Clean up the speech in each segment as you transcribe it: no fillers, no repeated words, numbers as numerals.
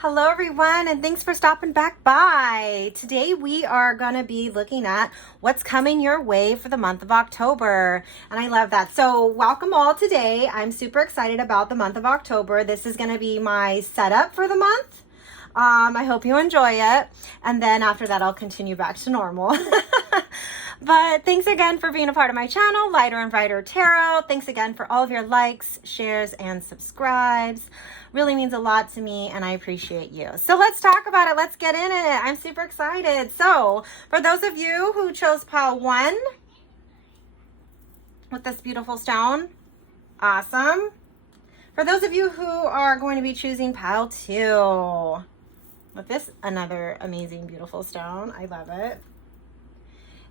Hello everyone, and thanks for stopping back by. Today we are going to be looking at what's coming your way for the month of October, and I love that. So welcome all today. I'm super excited about the month of October. This is going to be my setup for the month. I hope you enjoy it, and then after that I'll continue back to normal. But thanks again for being a part of my channel, Lighter and Brighter Tarot. Thanks again for all of your likes, shares, and subscribes. Really means a lot to me, and I appreciate you. So let's talk about it. Let's get in it. I'm super excited. So for those of you who chose pile 1 with this beautiful stone, awesome. For those of you who are going to be choosing pile 2 with this another amazing, beautiful stone, I love it.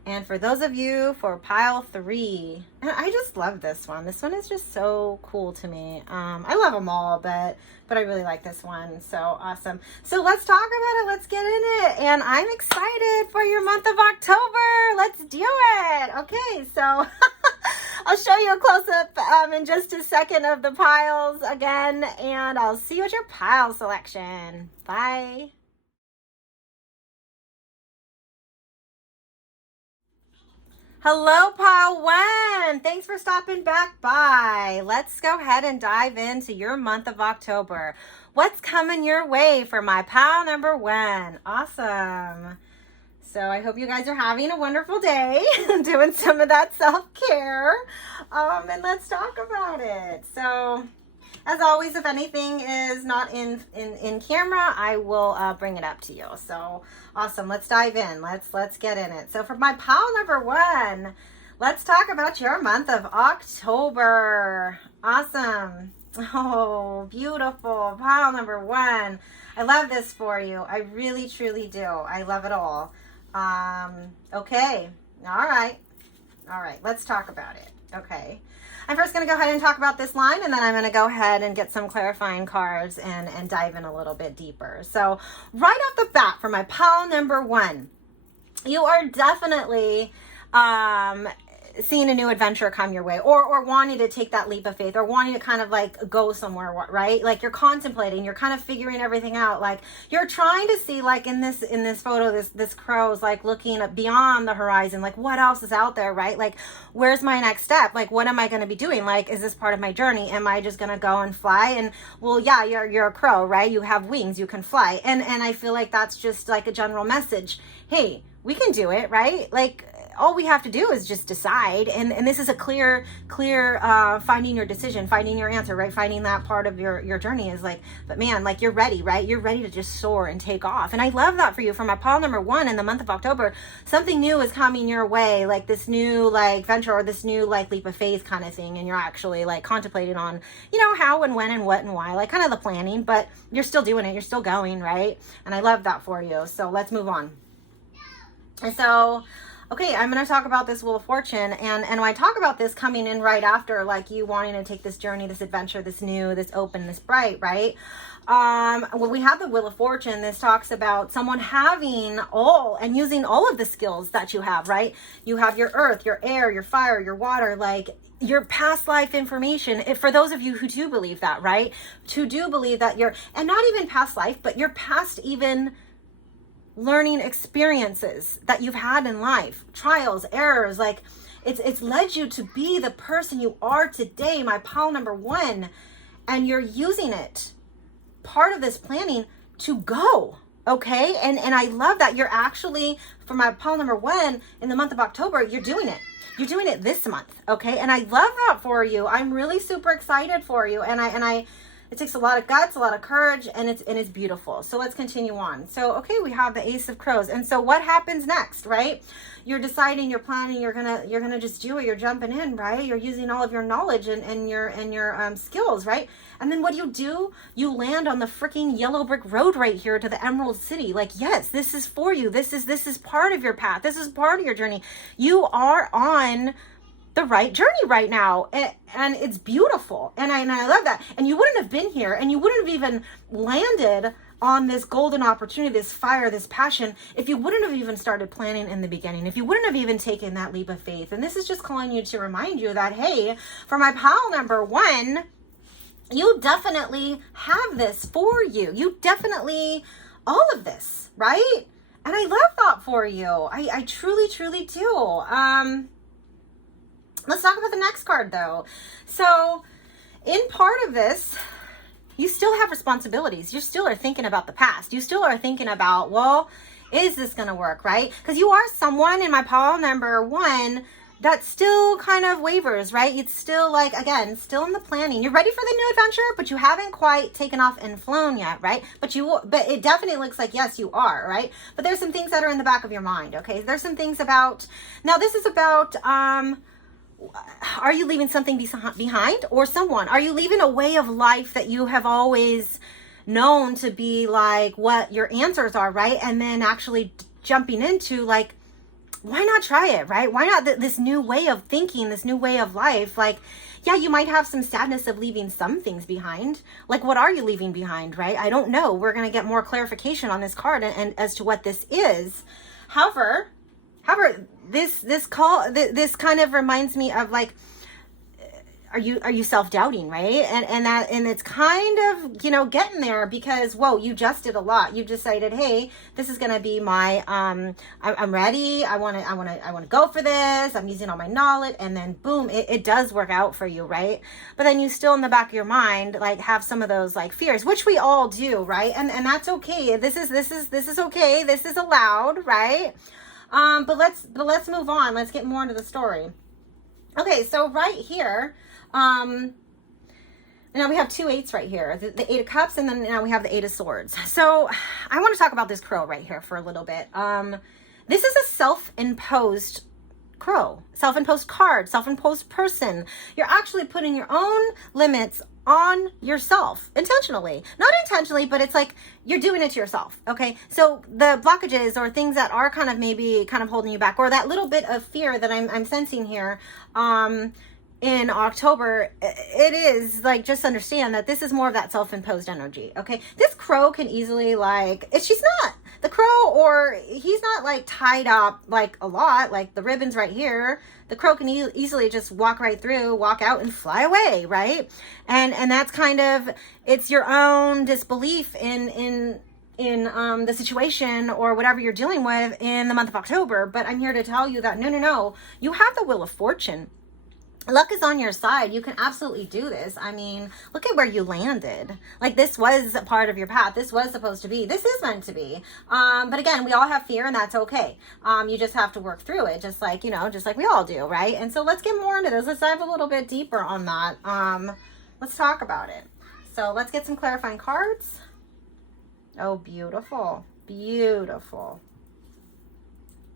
And for those of you for pile 3, and I just love this one. This one is just so cool to me. I love them all, but I really like this one. So awesome. So let's talk about it. Let's get in it. And I'm excited for your month of October. Let's do it. Okay, so I'll show you a close-up in just a second of the piles again, and I'll see you at your pile selection. Bye. Hello, pile 1. Thanks for stopping back by. Let's go ahead and dive into your month of October. What's coming your way for my pile number 1? Awesome. So I hope you guys are having a wonderful day, doing some of that self-care. And let's talk about it. So as always, if anything is not in camera, I will bring it up to you. So awesome. Let's dive in. Let's get in it. So for my pile number 1, let's talk about your month of October. Awesome. Oh, beautiful. Pile number 1. I love this for you. I really, truly do. I love it all. Okay. All right. Let's talk about it. Okay. I'm first going to go ahead and talk about this line, and then I'm going to go ahead and get some clarifying cards and dive in a little bit deeper. So right off the bat for my pile number 1, you are definitely seeing a new adventure come your way, or wanting to take that leap of faith, or wanting to kind of like go somewhere, right? Like you're contemplating, you're kind of figuring everything out. Like you're trying to see, like in this photo, this crow is like looking beyond the horizon, like what else is out there, right? Like where's my next step? Like what am I going to be doing? Like, is this part of my journey? Am I just going to go and fly? And well, yeah, you're a crow, right? You have wings, you can fly. And I feel like that's just like a general message. Hey, we can do it, right? Like all we have to do is just decide. And this is a clear finding your decision, finding your answer, right? Finding that part of your journey is like, but man, like you're ready, right? You're ready to just soar and take off. And I love that for you. For my pile number 1 in the month of October, something new is coming your way, like this new like venture or this new like leap of faith kind of thing. And you're actually like contemplating on, you know, how and when and what and why, like kind of the planning, but you're still doing it. You're still going, right? And I love that for you. So let's move on. And so, okay, I'm going to talk about this Wheel of Fortune, and when I talk about this coming in right after, like you wanting to take this journey, this adventure, this new, this open, this bright, right? When we have the Wheel of Fortune, this talks about someone having all and using all of the skills that you have, right? You have your earth, your air, your fire, your water, like your past life information. For those of you who do believe that, right? Who do believe that and not even past life, but your past even learning experiences that you've had in life, trials, errors, like it's led you to be the person you are today, my pile number 1, and you're using it, part of this planning, to go, okay? And I love that you're actually, for my pile number 1 in the month of October, you're doing it. You're doing it this month, okay? And I love that for you. I'm really super excited for you, and I it takes a lot of guts, a lot of courage, and it's beautiful. So let's continue on. So, okay, we have the Ace of Crows. And so what happens next, right? You're deciding, you're planning, you're gonna just do it, you're jumping in, right? You're using all of your knowledge and your skills, right? And then what do? You land on the freaking yellow brick road right here to the Emerald City. Like, yes, this is for you. This is part of your path. This is part of your journey. You are on the right journey right now, and it's beautiful, and I love that. And you wouldn't have been here, and you wouldn't have even landed on this golden opportunity, this fire, this passion, if you wouldn't have even started planning in the beginning, if you wouldn't have even taken that leap of faith. And this is just calling you to remind you that, hey, for my pile number 1, you definitely have this for you. You definitely, all of this, right? And I love that for you. I truly, truly do. Let's talk about the next card though. So in part of this, you still have responsibilities. You still are thinking about the past. You still are thinking about, well, is this going to work, right? Because you are someone in my pile number 1 that still kind of wavers, right? It's still like, again, still in the planning. You're ready for the new adventure, but you haven't quite taken off and flown yet, right? But it definitely looks like, yes, you are, right? But there's some things that are in the back of your mind, okay? There's some things about, now this is about, are you leaving something behind or someone? Are you leaving a way of life that you have always known to be like what your answers are, right? And then actually jumping into like, why not try it, right? Why not this new way of thinking, this new way of life? Like, yeah, you might have some sadness of leaving some things behind. Like, what are you leaving behind, right? I don't know. We're going to get more clarification on this card and as to what this is. However, this kind of reminds me of like, are you self-doubting, right? And it's kind of, getting there because, whoa, you just did a lot. You decided, hey, this is going to be my, I'm ready. I want to go for this. I'm using all my knowledge. And then boom, it does work out for you, right? But then you still in the back of your mind, like have some of those like fears, which we all do, right? And that's okay. This is okay. This is allowed, right? But let's move on. Let's get more into the story. Okay, so right here, now we have 2 8s right here, the 8 of Cups, and then now we have the 8 of Swords. So I want to talk about this crow right here for a little bit. This is a self-imposed crow, self-imposed card, self-imposed person. You're actually putting your own limits on yourself intentionally, not intentionally, but it's like you're doing it to yourself. Okay. So the blockages or things that are kind of maybe kind of holding you back, or that little bit of fear that I'm sensing here, in October, it is like, just understand that this is more of that self-imposed energy. Okay. This crow can easily she's not the crow, or he's not like tied up like a lot, like the ribbons right here. The crow can easily just walk right through, walk out and fly away. Right. And that's kind of, it's your own disbelief in the situation or whatever you're dealing with in the month of October. But I'm here to tell you that no, you have the Wheel of Fortune. Luck is on your side. You can absolutely do this. I mean, look at where you landed. Like, this was a part of your path. This was supposed to be. This is meant to be. But again, we all have fear, and that's okay. You just have to work through it, just like we all do, right? And so let's get more into this. Let's dive a little bit deeper on that. Let's talk about it. So let's get some clarifying cards. Oh, beautiful. Beautiful.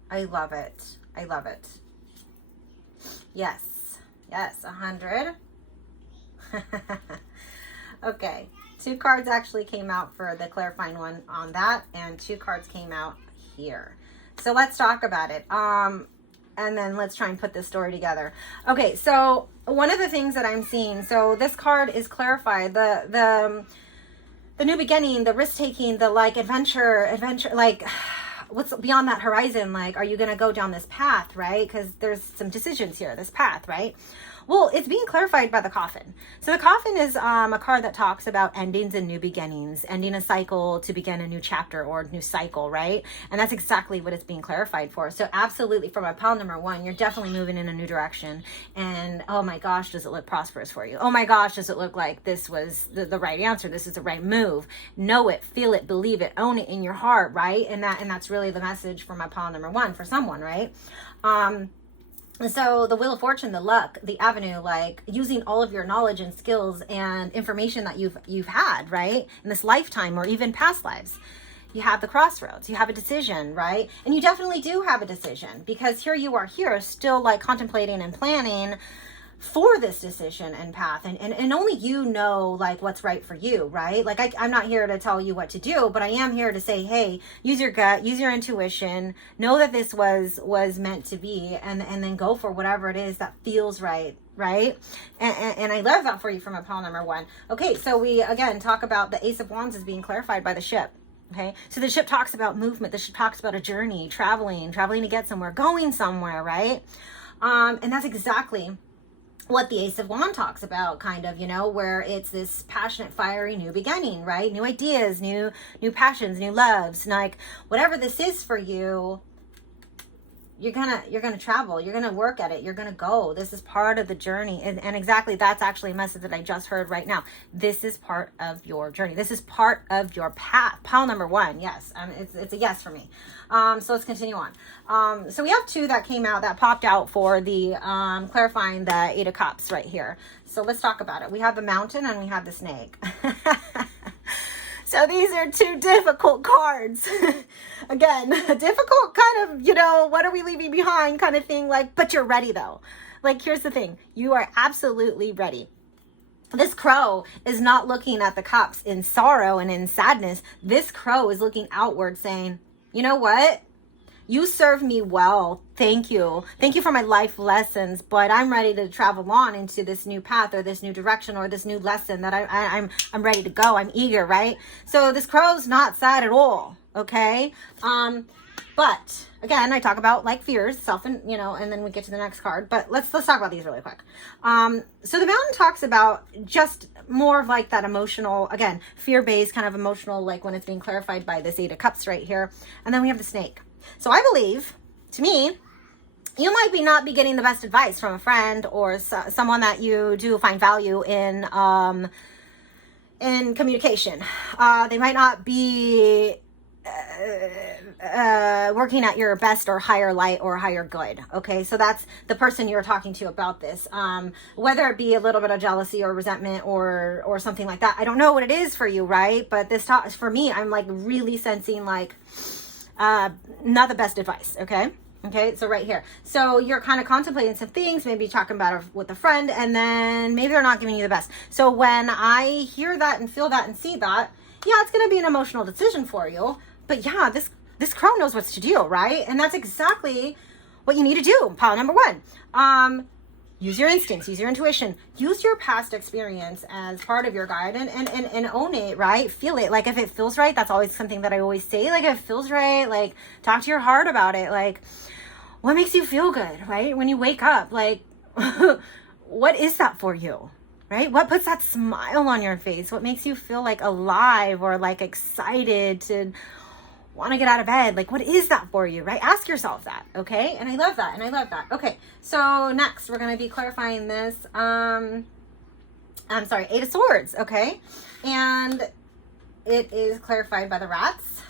I love it. I love it. Yes. Yes, 100. Okay, 2 cards actually came out for the clarifying one on that, and 2 cards came out here. So let's talk about it. And then let's try and put this story together. Okay, so one of the things that I'm seeing, so this card is clarified. The new beginning, the risk taking, the like adventure, like what's beyond that horizon? Like, are you going to go down this path, right? Because there's some decisions here, this path, right? Well, it's being clarified by the Coffin. So the Coffin is a card that talks about endings and new beginnings, ending a cycle to begin a new chapter or new cycle, right? And that's exactly what it's being clarified for. So absolutely, from a pile number 1, you're definitely moving in a new direction. And oh my gosh, does it look prosperous for you? Oh my gosh, does it look like this was the right answer? This is the right move. Know it, feel it, believe it, own it in your heart, right? And that's really the message for my pile number 1 for someone, right? So the Wheel of Fortune, the luck, the avenue, like using all of your knowledge and skills and information that you've had, right, in this lifetime or even past lives. You have the crossroads, you have a decision, right? And you definitely do have a decision, because here you are here still like contemplating and planning for this decision and path, and only you know like what's right for you, right? Like I'm not here to tell you what to do, but I am here to say, hey, use your gut, use your intuition, know that this was meant to be, and then go for whatever it is that feels right. And I love that for you from a pile number 1. Okay, so we again talk about the Ace of Wands as being clarified by the ship. Okay, so the ship talks about movement, the ship talks about a journey, traveling to get somewhere, going somewhere, right? And that's exactly what the Ace of Wands talks about, kind of, you know, where it's this passionate, fiery new beginning, right? New ideas, new passions, new loves. Like whatever this is for you, you're gonna travel, you're gonna work at it, you're gonna go. This is part of the journey. And exactly, that's actually a message that I just heard right now. This is part of your journey. This is part of your path. Pile number 1, yes. It's a yes for me. So let's continue on. So we have 2 that came out, that popped out for the clarifying the 8 of Cups right here. So let's talk about it. We have the Mountain and we have the Snake. So these are 2 difficult cards. Again, a difficult kind of, you know, what are we leaving behind kind of thing, like, but you're ready though. Like, here's the thing. You are absolutely ready. This crow is not looking at the cups in sorrow and in sadness. This crow is looking outward saying, you know what? You served me well. Thank you. Thank you for my life lessons, but I'm ready to travel on into this new path or this new direction or this new lesson that I'm ready to go. I'm eager, right? So this crow's not sad at all, okay? But again, I talk about like fears, and you know, and then we get to the next card. But let's talk about these really quick. So the Mountain talks about just more of like that emotional, again, fear-based kind of emotional, like when it's being clarified by this 8 of Cups right here. And then we have the Snake. So I believe, to me, you might not be getting the best advice from a friend or someone that you do find value in communication. They might not be working at your best or higher light or higher good. Okay, so that's the person you're talking to about this. Whether it be a little bit of jealousy or resentment or something like that. I don't know what it is for you, right? But this for me, I'm like really sensing like not the best advice. Okay, so right here. So you're kind of contemplating some things, maybe talking about it with a friend, and then maybe they're not giving you the best. So when I hear that and feel that and see that, yeah, it's going to be an emotional decision for you. But yeah, this crow knows what to do, right? And that's exactly what you need to do. Pile number 1. Use your instincts, use your intuition, use your past experience as part of your guide and own it, right? Feel it. Like if it feels right, that's always something that I always say. Like if it feels right, like talk to your heart about it. Like what makes you feel good, right? When you wake up, like what is that for you, right? What puts that smile on your face? What makes you feel like alive or like excited to want to get out of bed? Like what is that for you, right? Ask yourself that, okay? And I love that. Okay, so next we're going to be clarifying this 8 of Swords, okay? And it is clarified by the rats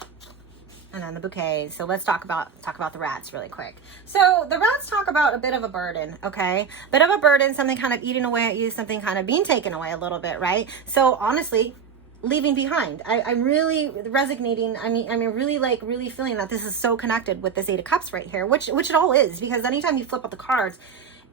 and then the bouquet. So let's talk about the rats really quick. So the rats talk about a bit of a burden, okay? Bit of a burden, something kind of eating away at you, something kind of being taken away a little bit, right? So honestly, leaving behind. I'm really resonating. I mean, really feeling that this is so connected with this 8 of Cups right here, which it all is, because anytime you flip out the cards,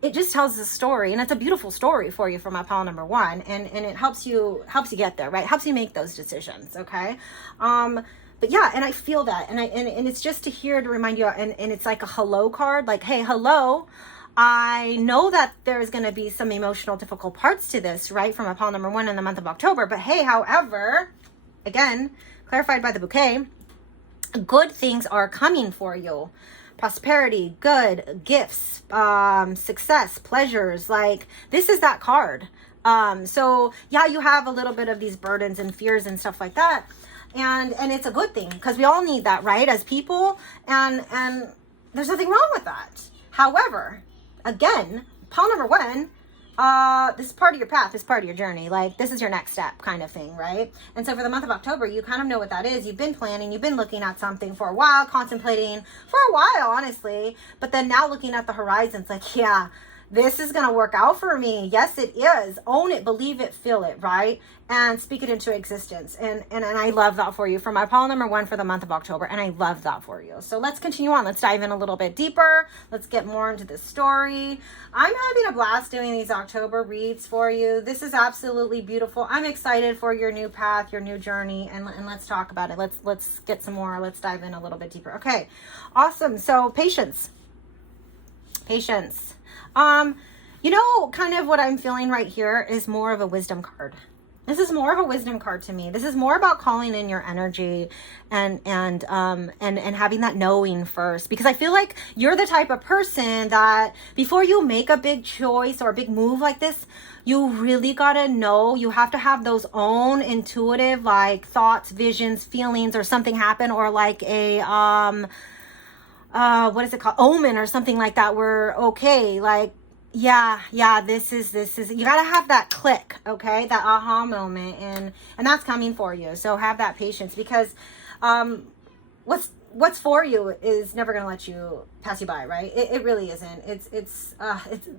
it just tells a story, and it's a beautiful story for you from my pile number 1, and it helps you get there, right? Helps you make those decisions, okay? But yeah, and I feel that, and it's just to remind you, and it's like a hello card, like, hey, hello. I know that there's going to be some emotional, difficult parts to this, right? From a pile number 1 in the month of October. But hey, however, again, clarified by the bouquet, good things are coming for you. Prosperity, good, gifts, success, pleasures. Like this is that card. So yeah, you have a little bit of these burdens and fears and stuff like that. And it's a good thing because we all need that, right? As people, and there's nothing wrong with that. However, again, pile number 1, this is part of your path, this is part of your journey. Like this is your next step kind of thing, right? And so for the month of October, you kind of know what that is. You've been planning, you've been looking at something for a while, contemplating for a while, honestly. But then now looking at the horizons, like, yeah, this is going to work out for me. Yes, it is. Own it, believe it, feel it, right? And speak it into existence. And I love that for you for my pile number 1 for the month of October. And I love that for you. So let's continue on. Let's dive in a little bit deeper. Let's get more into this story. I'm having a blast doing these October reads for you. This is absolutely beautiful. I'm excited for your new path, your new journey. And let's talk about it. Let's get some more. Let's dive in a little bit deeper. Okay, awesome. So patience. You know, kind of what I'm feeling right here is more of a wisdom card. This is more of a wisdom card to me. This is more about calling in your energy and having that knowing first, because I feel like you're the type of person that before you make a big choice or a big move like this, you really gotta know. You have to have those own intuitive like thoughts, visions, feelings, or something happen, or like a what is it called, omen or something like that, where okay, like yeah, this is you gotta have that click, okay, that aha moment, and that's coming for you. So have that patience, because what's for you is never gonna let you pass you by, right? It really isn't. It's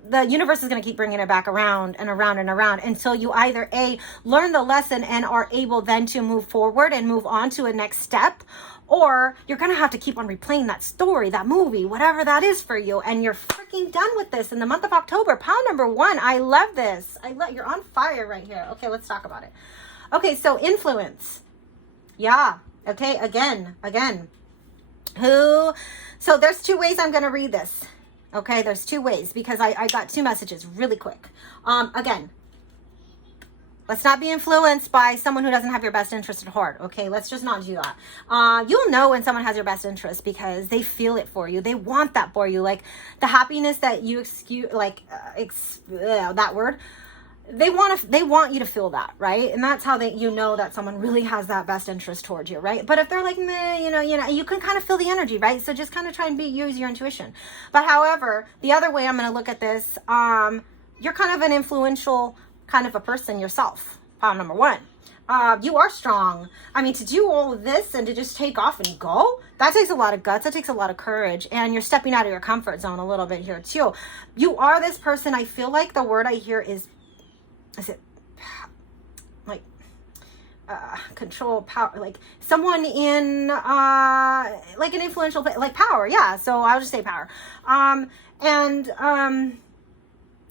the universe is gonna keep bringing it back around and around and around until you either A, learn the lesson and are able then to move forward and move on to a next step, or you're going to have to keep on replaying that story, that movie, whatever that is for you. And you're freaking done with this in the month of October. Pile number 1. I love this. You're on fire right here. Okay, let's talk about it. Okay, so influence. Yeah. Okay, again. So there's 2 ways I'm going to read this. Okay, there's 2 ways, because I got 2 messages really quick. Again, let's not be influenced by someone who doesn't have your best interest at heart. Okay, let's just not do that. You'll know when someone has your best interest because they feel it for you. They want that for you. Like the happiness that you that word. They want you to feel that, right? And that's how you know that someone really has that best interest towards you, right? But if they're like, meh, you can kind of feel the energy, right? So just kind of try and use your intuition. But however, the other way I'm going to look at this, you're kind of an influential kind of a person yourself. Pile number 1. You are strong. I mean, to do all of this and to just take off and go, that takes a lot of guts. That takes a lot of courage. And you're stepping out of your comfort zone a little bit here too. You are this person. I feel like the word I hear is it like control, power, like someone in like an influential, like power. Yeah. So I'll just say power.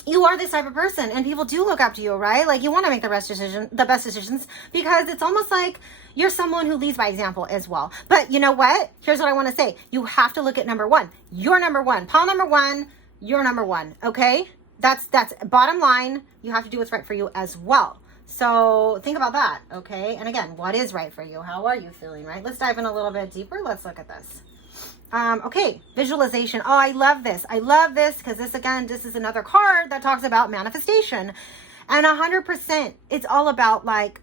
You are this type of person, and people do look up to you, right? Like you want to make the best decisions, because it's almost like you're someone who leads by example as well. But you know what? Here's what I want to say. You have to look at number 1. You're number 1. Pile number 1. You're number 1. Okay. That's bottom line. You have to do what's right for you as well. So think about that. Okay. And again, what is right for you? How are you feeling, right? Let's dive in a little bit deeper. Let's look at this. Okay, visualization. Oh, I love this. Because this is another card that talks about manifestation. And 100%, it's all about like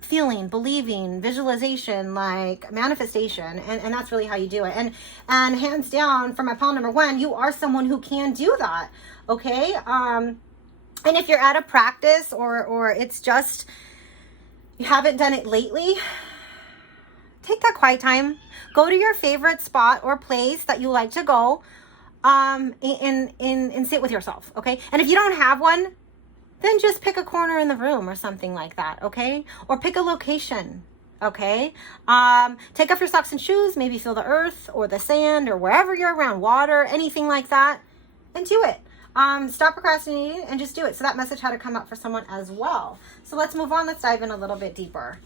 feeling, believing, visualization, like manifestation. And that's really how you do it. And hands down, for my pile number 1, you are someone who can do that. Okay. And if you're out of practice or it's just, you haven't done it lately, take that quiet time. Go to your favorite spot or place that you like to go, and sit with yourself, okay? And if you don't have one, then just pick a corner in the room or something like that, okay? Or pick a location, okay? Take off your socks and shoes, maybe feel the earth or the sand or wherever you're around, water, anything like that, and do it. Stop procrastinating and just do it. So that message had to come up for someone as well. So let's move on. Let's dive in a little bit deeper.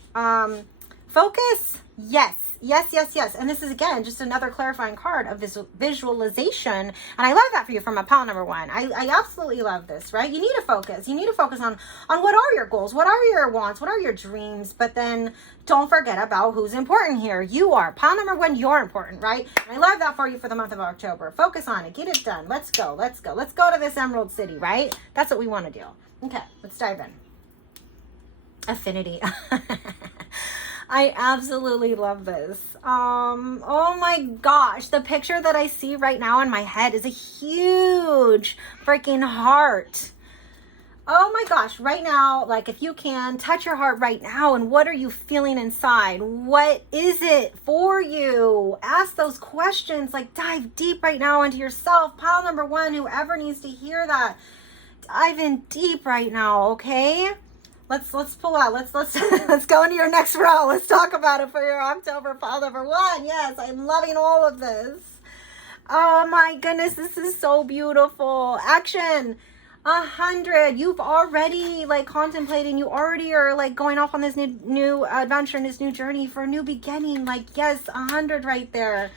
Focus. Yes. And this is, again, just another clarifying card of this visualization. And I love that for you from a pile number 1. I absolutely love this, right? You need to focus. You need to focus on what are your goals? What are your wants? What are your dreams? But then don't forget about who's important here. You are. Pile number 1, you're important, right? And I love that for you for the month of October. Focus on it. Get it done. Let's go. Let's go to this Emerald City, right? That's what we want to do. Okay, let's dive in. Affinity. I absolutely love this. Oh my gosh. The picture that I see right now in my head is a huge freaking heart. Oh my gosh. Right now, like if you can touch your heart right now, and what are you feeling inside? What is it for you? Ask those questions, like dive deep right now into yourself. Pile number 1, whoever needs to hear that, dive in deep right now. Okay. Let's pull out. Let's go into your next row. Let's talk about it for your October pile number 1. Yes, I'm loving all of this. Oh my goodness, this is so beautiful. Action. 100. You've already like contemplating. You already are like going off on this new adventure and this new journey for a new beginning. Like yes, 100 right there.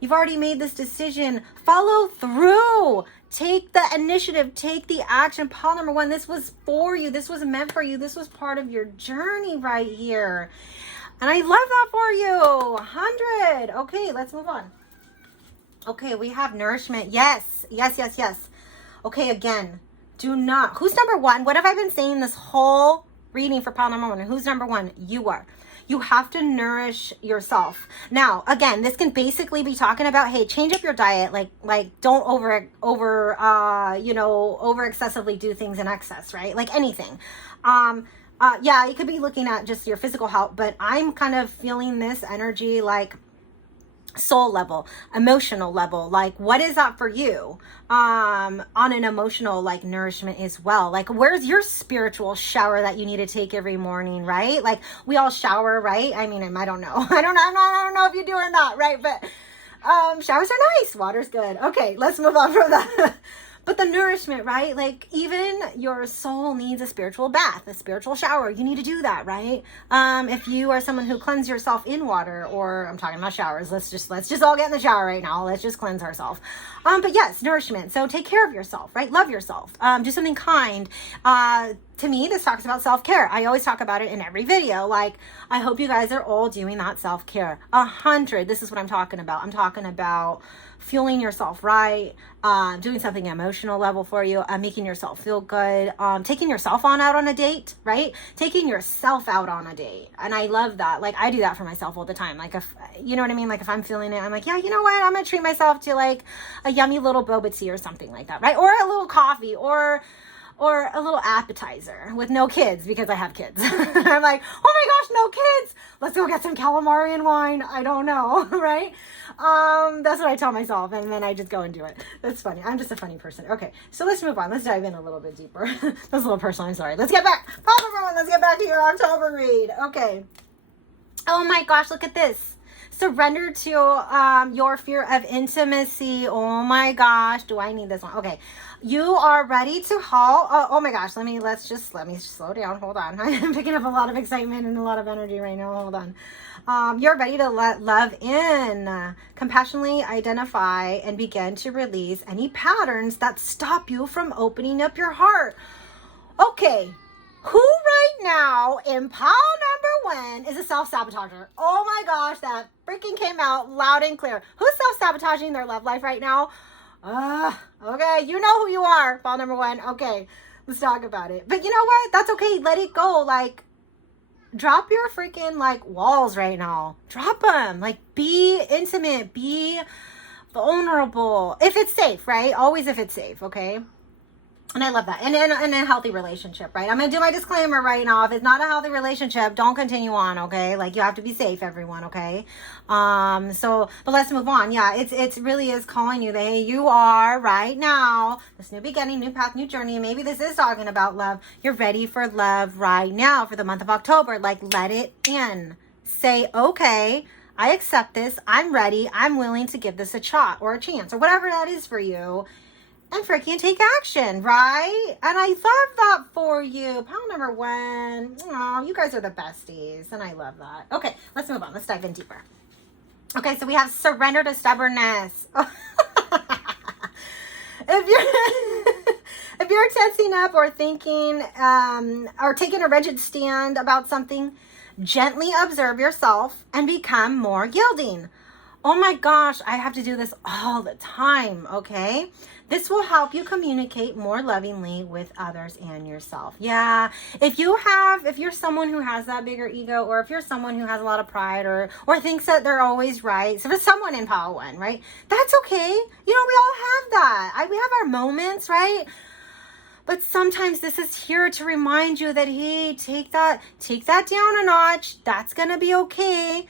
You've already made this decision. Follow through. Take the initiative. Take the action. Pile number 1, this was for you. This was meant for you. This was part of your journey right here. And I love that for you. 100. Okay, let's move on. Okay, we have nourishment. Yes. Okay, again, do not. Who's number 1? What have I been saying this whole reading for pile number 1? Who's number 1? You are. You have to nourish yourself. Now, again, this can basically be talking about, hey, change up your diet. Like don't over excessively do things in excess, right? Like anything. Yeah, you could be looking at just your physical health, but I'm kind of feeling this energy like soul level, emotional level. Like, what is that for you? On an emotional, like, nourishment as well. Like, where's your spiritual shower that you need to take every morning, right? Like, we all shower, right? I mean, I don't know. I don't know if you do or not, right? But showers are nice. Water's good. Okay, let's move on from that. But the nourishment, right? Like, even your soul needs a spiritual bath, a spiritual shower. You need to do that, right? If you are someone who cleanses yourself in water, or I'm talking about showers, let's just all get in the shower right now. Let's just cleanse ourselves. But yes, nourishment. So take care of yourself, right? Love yourself. Do something kind. To me, this talks about self-care. I always talk about it in every video. Like, I hope you guys are all doing that self-care. 100. This is what I'm talking about. I'm talking about fueling yourself right, doing something emotional level for you, making yourself feel good, taking yourself out on a date, right? Taking yourself out on a date. And I love that. Like, I do that for myself all the time. Like, if, you know what I mean? Like, if I'm feeling it, I'm like, yeah, you know what? I'm going to treat myself to like a yummy little boba tea or something like that, right? Or a little coffee, or a little appetizer with no kids, because I have kids. I'm like, oh my gosh, no kids. Let's go get some calamari and wine. I don't know, right? That's what I tell myself, and then I just go and do it. That's funny. I'm just a funny person. Okay, so let's move on. Let's dive in a little bit deeper. That's a little personal. I'm sorry. Let's get back. Pop everyone. Let's get back to your October read. Okay. Oh my gosh, look at this. Surrender to your fear of intimacy. Oh my gosh, do I need this one? Okay, you are ready to haul. Oh my gosh, let me slow down. Hold on. I'm picking up a lot of excitement and a lot of energy right now. Hold on. You're ready to let love in. Compassionately identify and begin to release any patterns that stop you from opening up your heart. Okay. Who right now in pile number 1 is a self-sabotager? Oh my gosh, that freaking came out loud and clear. Who's self-sabotaging their love life right now? Okay, you know who you are, pile number 1. Okay, let's talk about it. But you know what? That's okay. Let it go. Like, drop your freaking, like, walls right now. Drop them. Like, be intimate. Be vulnerable. If it's safe, right? Always if it's safe, okay? And I love that. And in a healthy relationship, right? I'm going to do my disclaimer right now. If it's not a healthy relationship, don't continue on, okay? Like, you have to be safe, everyone, okay? But let's move on. Yeah, it really is calling you that, hey, you are right now, this new beginning, new path, new journey. Maybe this is talking about love. You're ready for love right now for the month of October. Like, let it in. Say, okay, I accept this. I'm ready. I'm willing to give this a shot or a chance or whatever that is for you. And freaking take action, right? And I love that for you. Pile number 1. Oh, you guys are the besties. And I love that. Okay, let's move on. Let's dive in deeper. Okay, so we have surrender to stubbornness. If you're tensing up or thinking or taking a rigid stand about something, gently observe yourself and become more yielding. Oh my gosh, I have to do this all the time, okay? This will help you communicate more lovingly with others and yourself. Yeah, if you're someone who has that bigger ego, or if you're someone who has a lot of pride or thinks that they're always right, so for someone in pile 1, right? That's okay. You know, we all have that. We have our moments, right? But sometimes this is here to remind you that, hey, take that down a notch. That's going to be okay.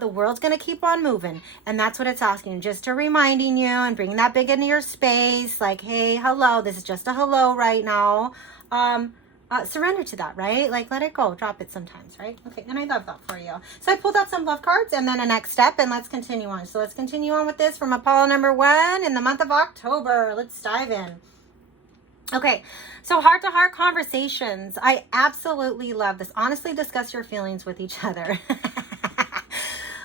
The world's going to keep on moving. And that's what it's asking, just to reminding you and bringing that big into your space. Like, hey, hello, this is just a hello right now. Surrender to that, right? Like, let it go. Drop it sometimes, right? Okay, and I love that for you. So I pulled out some love cards and then a next step, and let's continue on. So let's continue on with this from a pile number 1 in the month of October. Let's dive in. Okay, so heart-to-heart conversations. I absolutely love this. Honestly, discuss your feelings with each other.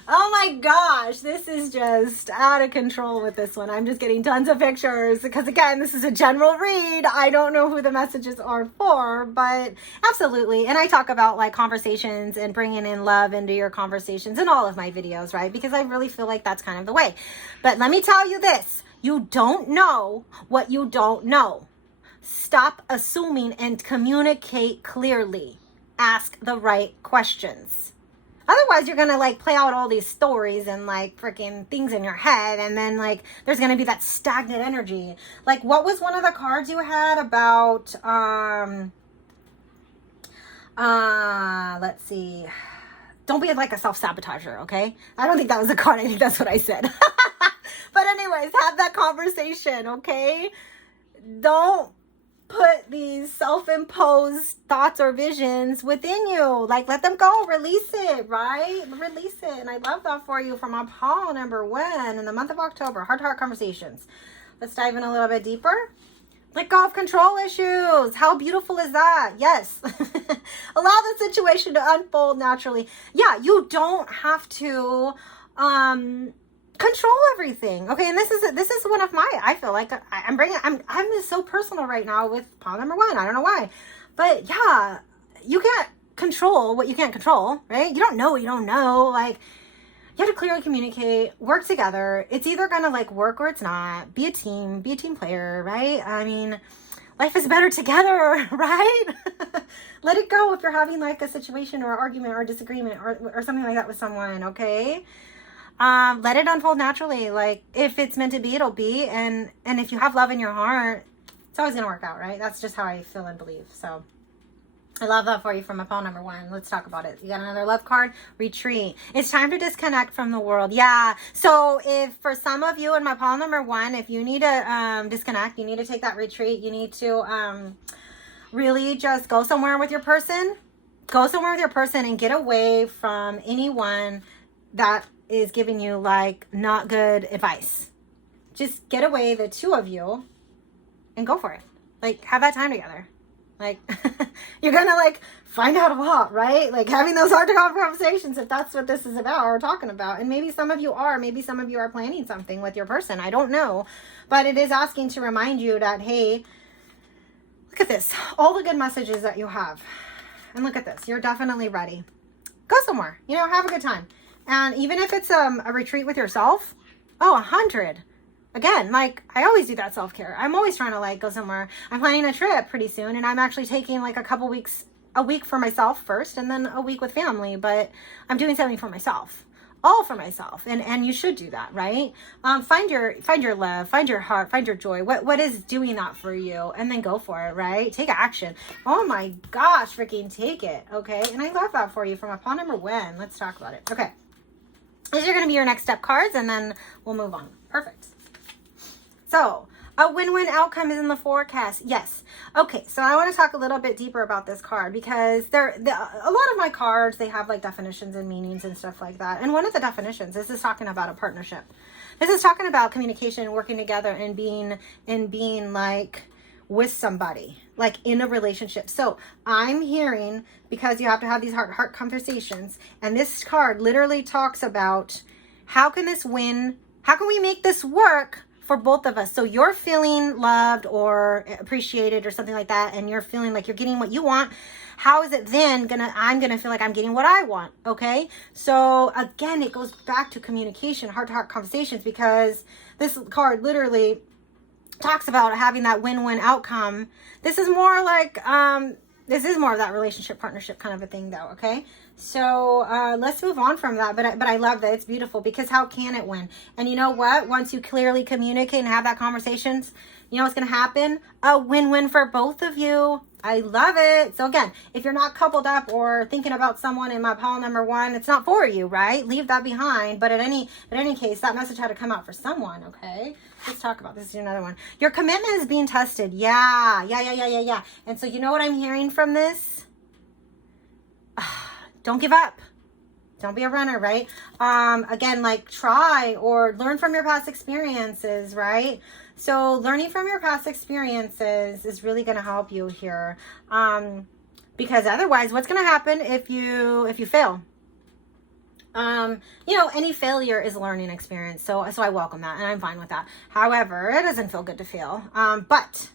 Oh Oh my gosh, this is just out of control with this one. I'm just getting tons of pictures because, again, this is a general read. I don't know who the messages are for, but absolutely. And I talk about like conversations and bringing in love into your conversations in all of my videos, right? Because I really feel like that's kind of the way. But let me tell you this. You don't know what you don't know. Stop assuming and communicate clearly. Ask the right questions. Otherwise, you're going to like play out all these stories and like freaking things in your head. And then like there's going to be that stagnant energy. Like what was one of the cards you had about, let's see. Don't be like a self-sabotager, okay? I don't think that was a card. I think that's what I said. But anyways, have that conversation, okay? Don't put these self-imposed thoughts or visions within you. Like, let them go. Release it, right? Release it. And I love that for you from my pile number 1 in the month of October. Heart-to-heart conversations. Let's dive in a little bit deeper. Let go of control issues. How beautiful is that? Yes. Allow the situation to unfold naturally. Yeah, you don't have to control everything. Okay, and this is one of my, I feel like I'm so personal right now with pile number 1. I don't know why. But yeah, you can't control what you can't control, right? You don't know what you don't know. Like, you have to clearly communicate, work together. It's either gonna like work or it's not. Be a team player, right? I mean, life is better together, right? Let it go if you're having like a situation or argument or disagreement or something like that with someone, okay? Let it unfold naturally. Like, if it's meant to be, it'll be. And if you have love in your heart, it's always gonna work out, right? That's just how I feel and believe. So I love that for you from my pile number 1. Let's talk about it. You got another love card? Retreat. It's time to disconnect from the world. Yeah. So if for some of you in my pile number 1, if you need to disconnect, you need to take that retreat. You need to really just go somewhere with your person. Go somewhere with your person and get away from anyone that is giving you like not good advice. Just get away, the two of you, and go for it. Like, have that time together. Like, you're gonna like find out a lot, right? Like having those heart-to-heart conversations, if that's what this is about or talking about. And maybe some of you are planning something with your person. I don't know, but it is asking to remind you that, hey, look at this, all the good messages that you have, and look at this, you're definitely ready. Go somewhere, have a good time. And even if it's a retreat with yourself, 100. Again, like, I always do that self-care. I'm always trying to like go somewhere. I'm planning a trip pretty soon, and I'm actually taking like a week for myself first, and then a week with family. But I'm doing something for myself, all for myself, and you should do that, right? Find your love, find your heart, find your joy. What is doing that for you, and then go for it, right? Take action. Oh my gosh, freaking take it, okay? And I love that for you from a pile number 1. Let's talk about it. Okay, these are going to be your next step cards, and then we'll move on. Perfect. So, a win-win outcome is in the forecast. Yes. Okay, so I want to talk a little bit deeper about this card because a lot of my cards, they have like definitions and meanings and stuff like that. And one of the definitions, this is talking about a partnership. This is talking about communication, working together, and being like with somebody, like in a relationship. So I'm hearing, because you have to have these heart conversations, and this card literally talks about how can we make this work for both of us. So you're feeling loved or appreciated or something like that, and you're feeling like you're getting what you want. How is it then I'm gonna feel like I'm getting what I want? Okay. So again, it goes back to communication, heart-to-heart conversations, because this card literally talks about having that win-win outcome. This is more like this is more of that relationship partnership kind of a thing though. Okay, so let's move on from that. But I love that. It's beautiful, because how can it win? And you know what, once you clearly communicate and have that conversations, you know what's going to happen? A win-win for both of you. I love it. So again, if you're not coupled up or thinking about someone in my pile number 1, it's not for you, right? Leave that behind. But in any case, that message had to come out for someone, okay? Let's talk about this. Is another one. Your commitment is being tested. Yeah. And so you know what I'm hearing from this? Don't give up. Don't be a runner, right? Again, like try or learn from your past experiences, right? So learning from your past experiences is really going to help you here. Because otherwise, what's going to happen if you fail? Any failure is a learning experience. So I welcome that, and I'm fine with that. However, it doesn't feel good to fail. But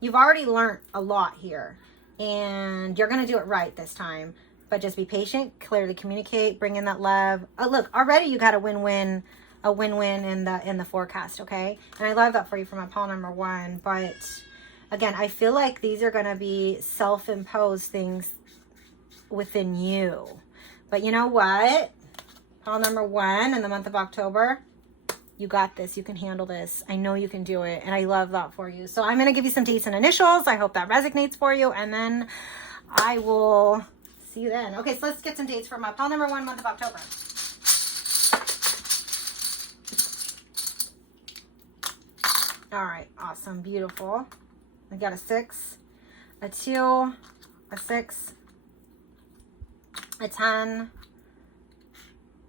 you've already learned a lot here, and you're going to do it right this time. But just be patient, clearly communicate, bring in that love. Oh, look, already you got a win-win in the forecast, okay? And I love that for you from my pile number 1. But again, I feel like these are going to be self-imposed things within you. But you know what? Pile number 1 in the month of October, you got this. You can handle this. I know you can do it. And I love that for you. So I'm going to give you some dates and initials. I hope that resonates for you. And then I will see you then. Okay, so let's get some dates for my pile number 1, month of October. All right, awesome, beautiful. I got a 6, a 2, a 6, a 10,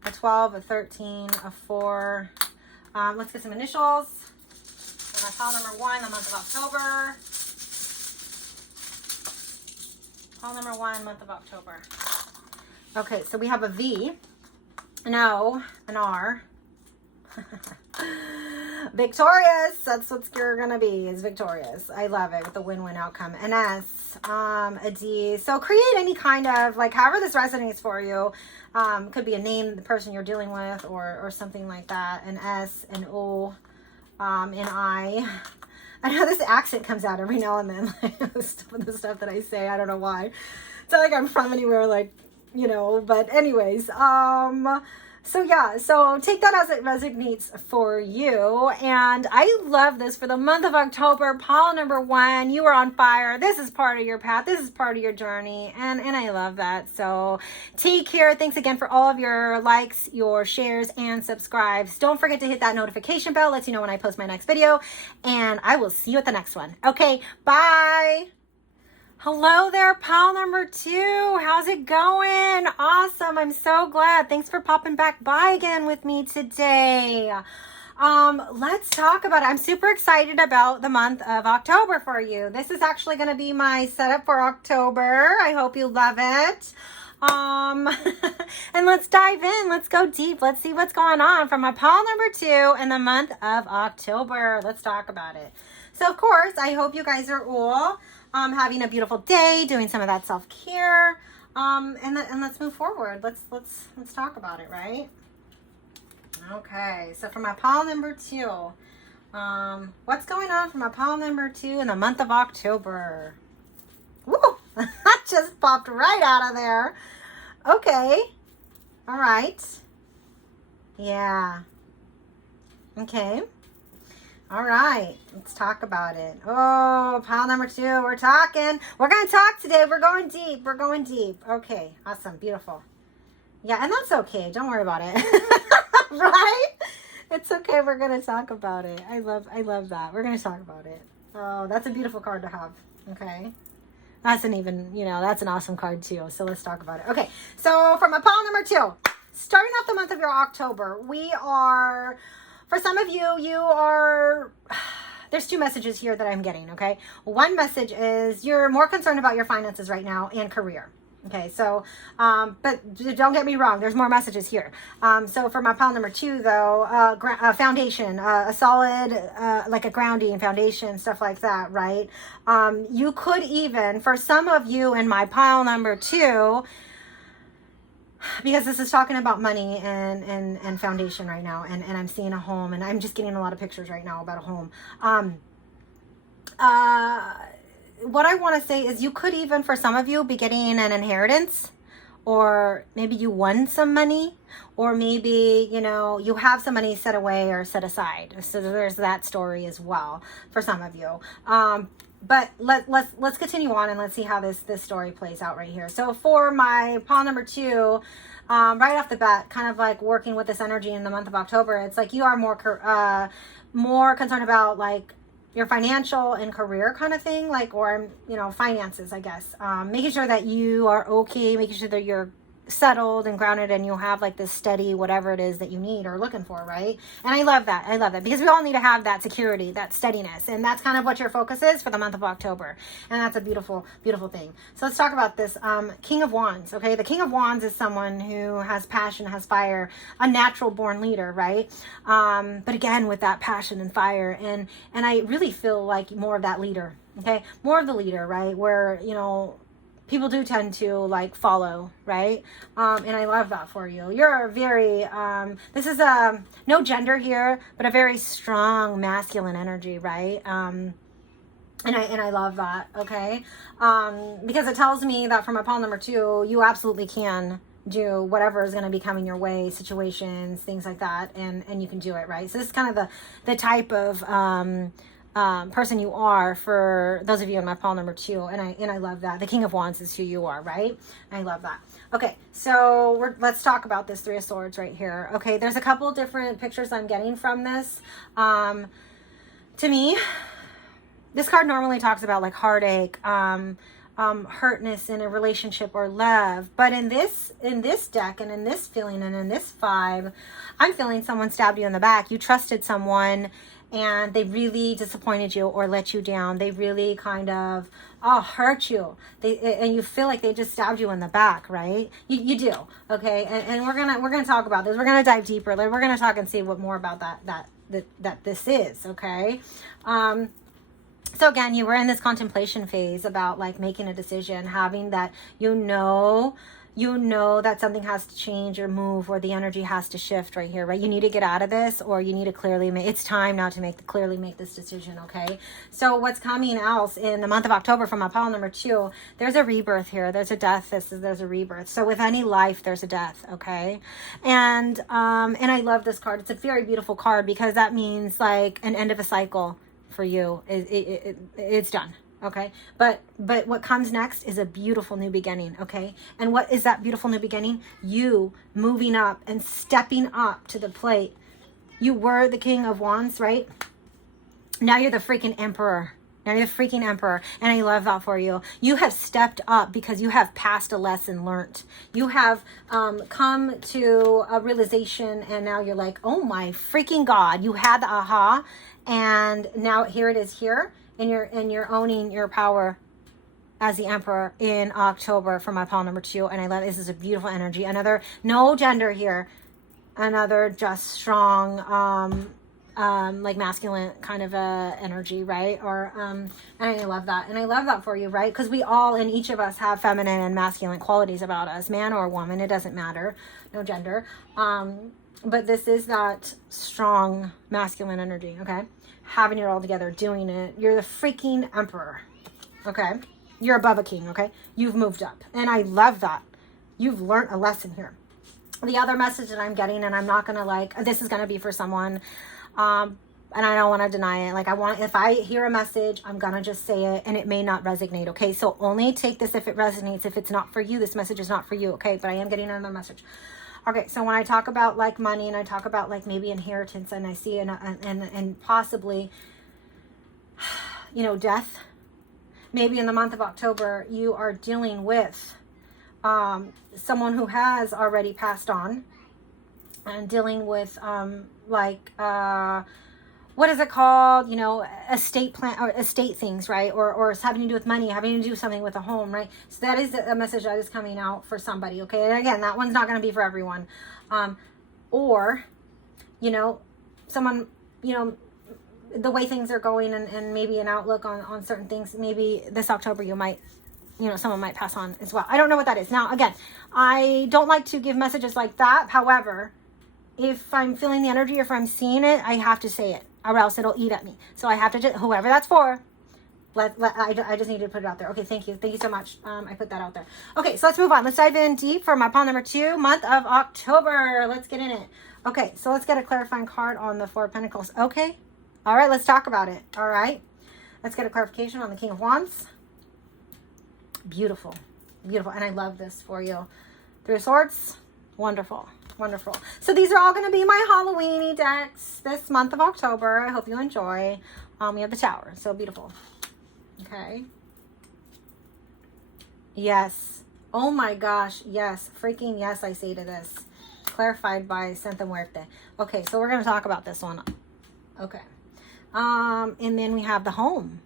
a 12, a 13, a 4. Let's get some initials. For my pile number 1, the month of October. Pile number 1, month of October. Okay, so we have a V, an O, an R. Victorious. That's what you're gonna be, is victorious. I love it, with the win-win outcome. An S, a D. So create any kind of, like, however this resonates for you. Could be a name, the person you're dealing with, or something like that. An S, an O, an I. I know this accent comes out every now and then, like, the stuff that I say. I don't know why. It's not like I'm from anywhere, like, but anyways, so yeah, so take that as it resonates for you. And I love this for the month of October, pile number 1. You are on fire. This is part of your path. This is part of your journey. And I love that. So take care. Thanks again for all of your likes, your shares, and subscribes. Don't forget to hit that notification bell. Lets you know when I post my next video. And I will see you at the next one. Okay, bye. Hello there, pile number 2. How's it going? Awesome. I'm so glad. Thanks for popping back by again with me today. Let's talk about it. I'm super excited about the month of October for you. This is actually going to be my setup for October. I hope you love it. And let's dive in. Let's go deep. Let's see what's going on from my pile number 2 in the month of October. Let's talk about it. So, of course, I hope you guys are all having a beautiful day, doing some of that self-care, and let's move forward. Let's talk about it, right? Okay, so for my pile number 2, what's going on for my pile number 2 in the month of October? Woo! That just popped right out of there. Okay, all right, yeah, okay. All right, let's talk about it. Oh, pile number 2, we're talking. We're going to talk today. We're going deep. We're going deep. Okay, awesome, beautiful. Yeah, and that's okay. Don't worry about it. Right? It's okay. We're going to talk about it. I love that. We're going to talk about it. Oh, that's a beautiful card to have. Okay. That's an awesome card too. So let's talk about it. Okay, so for my pile number 2, starting off the month of your October, for some of you, there's 2 messages here that I'm getting, okay? One message is you're more concerned about your finances right now and career. Okay, so, but don't get me wrong, there's more messages here. So for my pile number 2, though, foundation, a solid, like a grounding foundation, stuff like that, right? You could even, for some of you in my pile number 2, because this is talking about money and foundation right now, and I'm seeing a home, and I'm just getting a lot of pictures right now about a home. What I want to say is you could even, for some of you, be getting an inheritance, or maybe you won some money, or maybe, you have some money set away or set aside. So there's that story as well for some of you. But let's continue on, and let's see how this story plays out right here. So for my pile number 2, right off the bat, kind of like working with this energy in the month of October, it's like you are more concerned about like your financial and career kind of thing, like, or finances, I guess. Making sure that you are okay, making sure that you're settled and grounded, and you'll have like this steady whatever it is that you need or looking for, right? And I love that. I love that, because we all need to have that security, that steadiness, and that's kind of what your focus is for the month of October. And that's a beautiful, beautiful thing. So let's talk about this King of Wands. Okay, the King of Wands is someone who has passion, has fire, a natural born leader, right? But again, with that passion and fire, and I really feel like more of that leader. Okay, more of the leader, right? Where, you know, people do tend to like follow, right? And I love that for you. You're a very, this is no gender here, but a very strong masculine energy, right? And I love that, okay? Because it tells me that for my pile number 2, you absolutely can do whatever is going to be coming your way, situations, things like that, and you can do it, right? So this is kind of the type of person you are for those of you in my pile number 2, and I love that. The King of Wands is who you are, right? I love that. Okay, so let's talk about this 3 of Swords right here. Okay, there's a couple different pictures I'm getting from this. To me, this card normally talks about like heartache, hurtness in a relationship or love, but in this deck and in this feeling and in this vibe, I'm feeling someone stabbed you in the back. You trusted someone and they really disappointed you or let you down. They really kind of hurt you. And you feel like they just stabbed you in the back, right? You do, okay? And we're gonna talk about this. We're gonna dive deeper. Like, we're gonna talk and see what more about that this is, okay? So again, you were in this contemplation phase about like making a decision, having that, you know that something has to change or move, or the energy has to shift right here, right? You need to get out of this, or you need to clearly make, it's time now to clearly make this decision, okay? So what's coming else in the month of October from my pile number 2, there's a rebirth here. There's a death. There's a rebirth. So with any life, there's a death, okay? And I love this card. It's a very beautiful card, because that means like an end of a cycle for you. It's done. Okay, but what comes next is a beautiful new beginning, okay? And what is that beautiful new beginning? You moving up and stepping up to the plate. You were the King of Wands, right? Now you're the freaking Emperor. Now you're the freaking Emperor, and I love that for you. You have stepped up because you have passed a lesson learned. You have come to a realization, and now you're like, oh my freaking God. You had the aha, and now here it is here. And you're owning your power as the Emperor in October for my pile number 2. And I love, this is a beautiful energy. Another, no gender here. Another just strong, like masculine kind of energy, right? Or and I love that. And I love that for you, right? Because we all, and each of us, have feminine and masculine qualities about us, man or woman, it doesn't matter, no gender. But this is that strong masculine energy, okay? Having it all together, doing it. You're the freaking Emperor, okay? You're above a king, okay? You've moved up, and I love that. You've learned a lesson here. The other message that I'm getting, and I'm not gonna this is gonna be for someone, and I don't want to deny it. Like, if I hear a message, I'm gonna just say it, and it may not resonate, okay? So only take this if it resonates. If it's not for you, this message is not for you, okay? But I am getting another message. Okay, so when I talk about like money, and I talk about like maybe inheritance, and I see and possibly, you know, death, maybe in the month of October, you are dealing with someone who has already passed on, and dealing with what is it called? You know, estate plan or estate things, right? Or it's having to do with money, having to do something with a home, right? So that is a message that is coming out for somebody, okay? And again, that one's not going to be for everyone. Or, you know, someone, you know, the way things are going, and maybe an outlook on certain things, maybe this October you might, you know, someone might pass on as well. I don't know what that is. Now, again, I don't like to give messages like that. However, if I'm feeling the energy, or if I'm seeing it, I have to say it, or else it'll eat at me. So I have to just, whoever that's for, I just need to put it out there. Okay, thank you. Thank you so much. I put that out there. Okay, so let's move on. Let's dive in deep for my pile number 2, month of October. Let's get in it. Okay, so let's get a clarifying card on the 4 of Pentacles. Okay. All right, let's talk about it. All right. Let's get a clarification on the King of Wands. Beautiful. Beautiful. And I love this for you. 3 of Swords. Wonderful. Wonderful. So these are all going to be my Halloweeny decks this month of October. I hope you enjoy. We have the Tower. So beautiful. Okay. Yes. Oh my gosh. Yes. Freaking yes, I say to this. Clarified by Santa Muerte. Okay, so we're going to talk about this one. Okay. And then we have the home.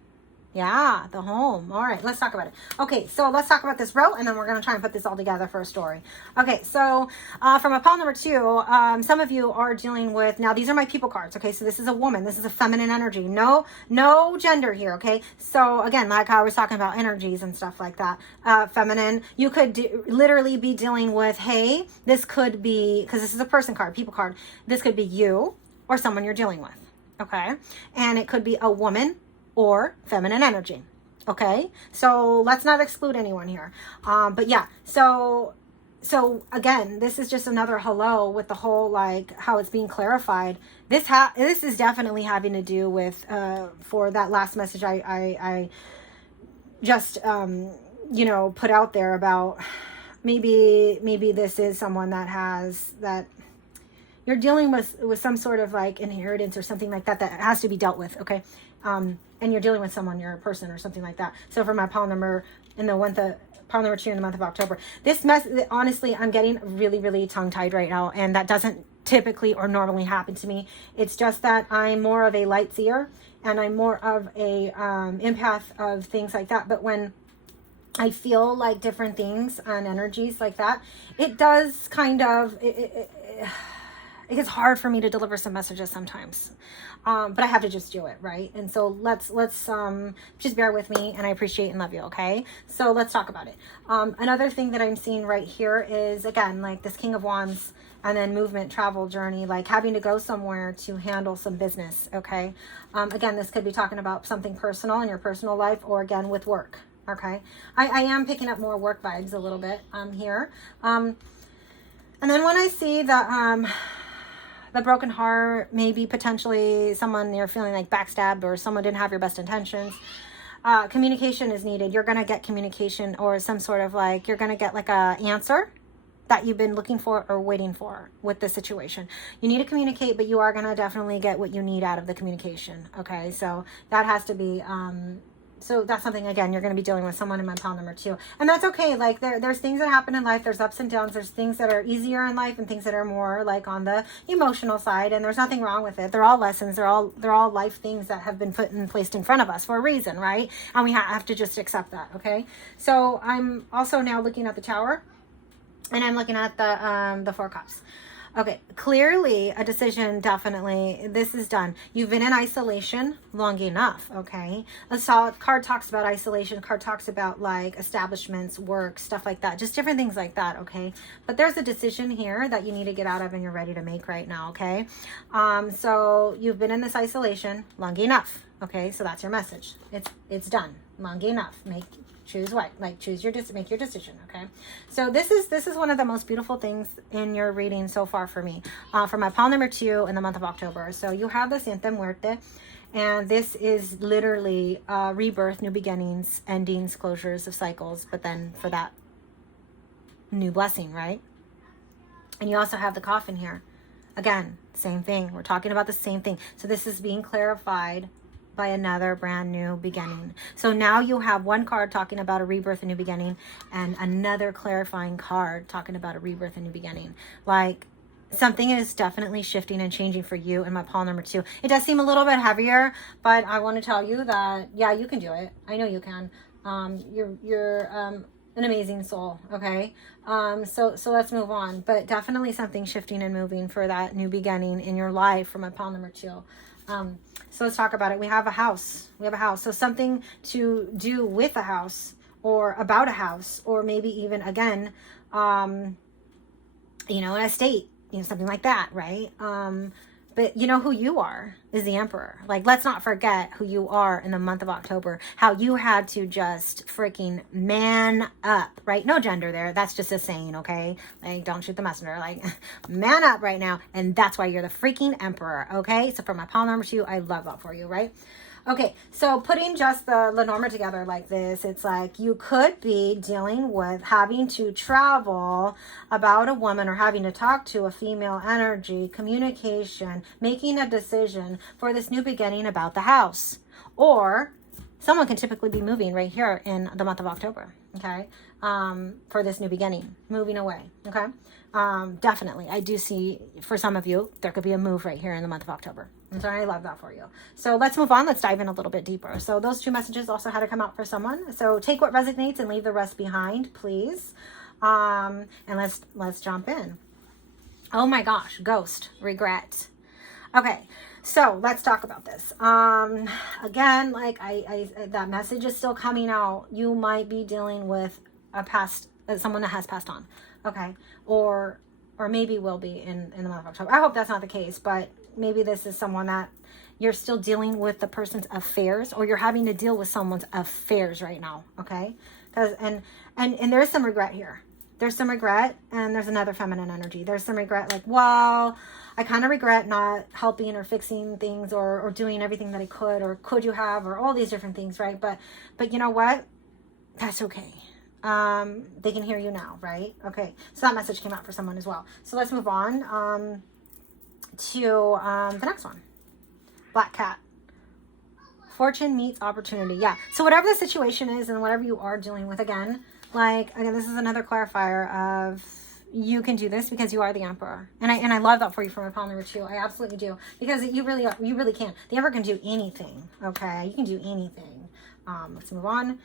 Yeah, the home. All right, let's talk about it. Okay, so let's talk about this row, and then we're going to try and put this all together for a story. Okay, so from a pile number 2, some of you are dealing with, now these are my people cards, okay? So this is a woman. This is a feminine energy. No gender here, okay? So again, like I was talking about energies and stuff like that, feminine. You could literally be dealing with, hey, this could be, because this is a person card, people card. This could be you or someone you're dealing with, okay? And it could be a woman or feminine energy. Okay, so let's not exclude anyone here. But yeah, so again, this is just another hello with the whole, like, how it's being clarified. This is definitely having to do with for that last message I just you know, put out there about maybe this is someone that you're dealing with some sort of like inheritance or something like that has to be dealt with. Okay. And you're dealing with someone, you're a person or something like that. So for my pile number pile number 2 in the month of October, this honestly, I'm getting really, really tongue tied right now. And that doesn't typically or normally happen to me. It's just that I'm more of a light seer and I'm more of a empath of things like that. But when I feel like different things and energies like that, it does kind of, it gets hard for me to deliver some messages sometimes. But I have to just do it, right? And so let's just bear with me, and I appreciate and love you, okay? So let's talk about it. Another thing that I'm seeing right here is, again, like this King of Wands, and then movement, travel, journey, like having to go somewhere to handle some business, okay? Again, this could be talking about something personal in your personal life, or again, with work, okay? I am picking up more work vibes a little bit here. And then when I see the broken heart, maybe potentially someone you're feeling like backstabbed or someone didn't have your best intentions. Communication is needed. You're going to get communication or some sort of like, you're going to get like a answer that you've been looking for or waiting for with the situation. You need to communicate, but you are going to definitely get what you need out of the communication. Okay. So that has to be, so that's something, again, you're going to be dealing with someone in my pile number 2. And that's okay. Like there's things that happen in life. There's ups and downs. There's things that are easier in life and things that are more like on the emotional side. And there's nothing wrong with it. They're all lessons. They're all life things that have been placed in front of us for a reason, right? And we have to just accept that. Okay. So I'm also now looking at the Tower, and I'm looking at the 4 Cups. Okay, clearly a decision, definitely. This is done. You've been in isolation long enough, okay? Card talks about isolation. Card talks about like establishments, work, stuff like that. Just different things like that, okay? But there's a decision here that you need to get out of and you're ready to make right now, okay? So you've been in this isolation long enough, okay? So that's your message. It's done. Long enough. Make your decision. Okay. So this is one of the most beautiful things in your reading so far for me, for my pile number 2 in the month of October. So you have the Santa Muerte, and this is literally rebirth, new beginnings, endings, closures of cycles, but then for that new blessing, right? And you also have the Coffin here. Again, same thing. We're talking about the same thing. So this is being clarified by another brand new beginning. So now you have one card talking about a rebirth, a new beginning, and another clarifying card talking about a rebirth, a new beginning. Like something is definitely shifting and changing for you in my pile number 2. It does seem a little bit heavier, but I want to tell you that, yeah, you can do it. I know you can. You're an amazing soul. Okay. So let's move on, but definitely something shifting and moving for that new beginning in your life for my pile number 2. So let's talk about it. We have a house. So something to do with a house or about a house, or maybe even again, an estate, something like that. Right. But you know who you are is the Emperor. Like, let's not forget who you are in the month of October, how you had to just freaking man up, right? No gender there. That's just a saying, okay? Like, don't shoot the messenger. Like, man up right now. And that's why you're the freaking Emperor, okay? So for my pile number 2, I love that for you, right? Okay, so putting just the Lenormand together like this, it's like you could be dealing with having to travel about a woman or having to talk to a female energy, communication, making a decision for this new beginning about the house. Or someone can typically be moving right here in the month of October. okay, for this new beginning, moving away, okay? Definitely, I do see for some of you, there could be a move right here in the month of October. And so I love that for you. So let's move on. Let's dive in a little bit deeper. So those 2 messages also had to come out for someone. So take what resonates and leave the rest behind, please. And let's jump in. Oh my gosh, ghost, regret. Okay, so let's talk about this. Again, like I that message is still coming out. You might be dealing with someone that has passed on. Okay, or maybe will be in the month of October. I hope that's not the case, but maybe this is someone that you're still dealing with the person's affairs, or you're having to deal with someone's affairs right now. Okay, because and there's some regret here. There's some regret, and there's another feminine energy. There's some regret, like, well, I kind of regret not helping or fixing things or doing everything that I could, or could you have, or all these different things, right? But you know what? That's okay. They can hear you now, right? Okay, so that message came out for someone as well. So let's move on to the next one. Black cat. Fortune meets opportunity. Yeah. So whatever the situation is and whatever you are dealing with, again, this is another clarifier of you can do this because you are the emperor. And I love that for you from my pile number 2. I absolutely do. Because you really can. The emperor can do anything. Okay. You can do anything. Let's move on.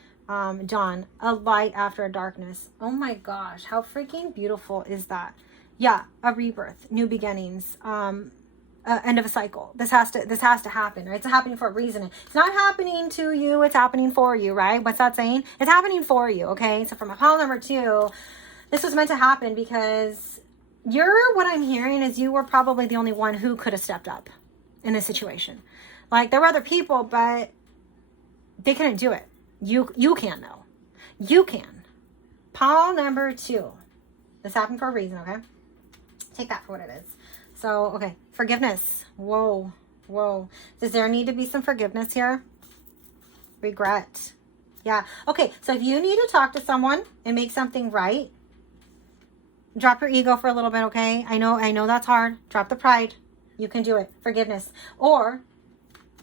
Dawn, a light after a darkness. Oh my gosh, how freaking beautiful is that? Yeah, a rebirth, new beginnings, end of a cycle. This has to happen, right? It's happening for a reason. It's not happening to you, it's happening for you, right? What's that saying? It's happening for you, okay? So for my pile number 2, this was meant to happen because what I'm hearing is you were probably the only one who could have stepped up in this situation. Like, there were other people, but they couldn't do it. You can though. You can. Pile number 2. This happened for a reason, okay? Take that for what it is. So, okay. Forgiveness. Whoa. Does there need to be some forgiveness here? Regret. Yeah. Okay. So if you need to talk to someone and make something right, drop your ego for a little bit, okay? I know that's hard. Drop the pride. You can do it. Forgiveness. Or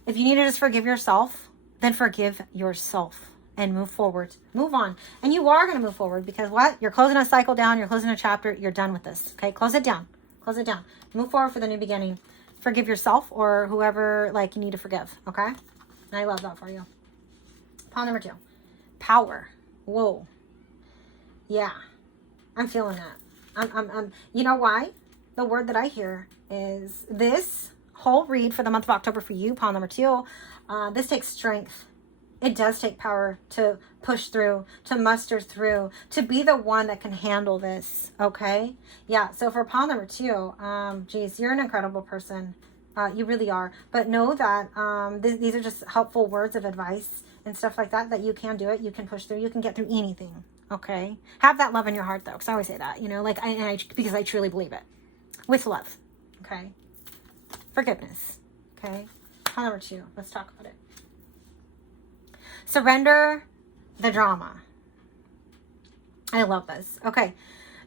if you need to just forgive yourself, then forgive yourself and move forward. Move on. And you are going to move forward because what? You're closing a cycle down. You're closing a chapter. You're done with this. Okay? Close it down. Close it down. Move forward for the new beginning. Forgive yourself or whoever you need to forgive. Okay? And I love that for you. Pile number 2. Power. Whoa. Yeah. I'm feeling that. I'm you know why? The word that I hear is this whole read for the month of October for you, pile number 2. This takes strength. It does take power to push through, to muster through, to be the one that can handle this. Okay? Yeah. So for pile number 2, geez, you're an incredible person. You really are. But know that these are just helpful words of advice and stuff like that you can do it. You can push through. You can get through anything. Okay? Have that love in your heart, though, because I always say that, because I truly believe it. With love. Okay? Forgiveness. Okay? Pile number 2. Let's talk about it. Surrender the drama. I love this. Okay.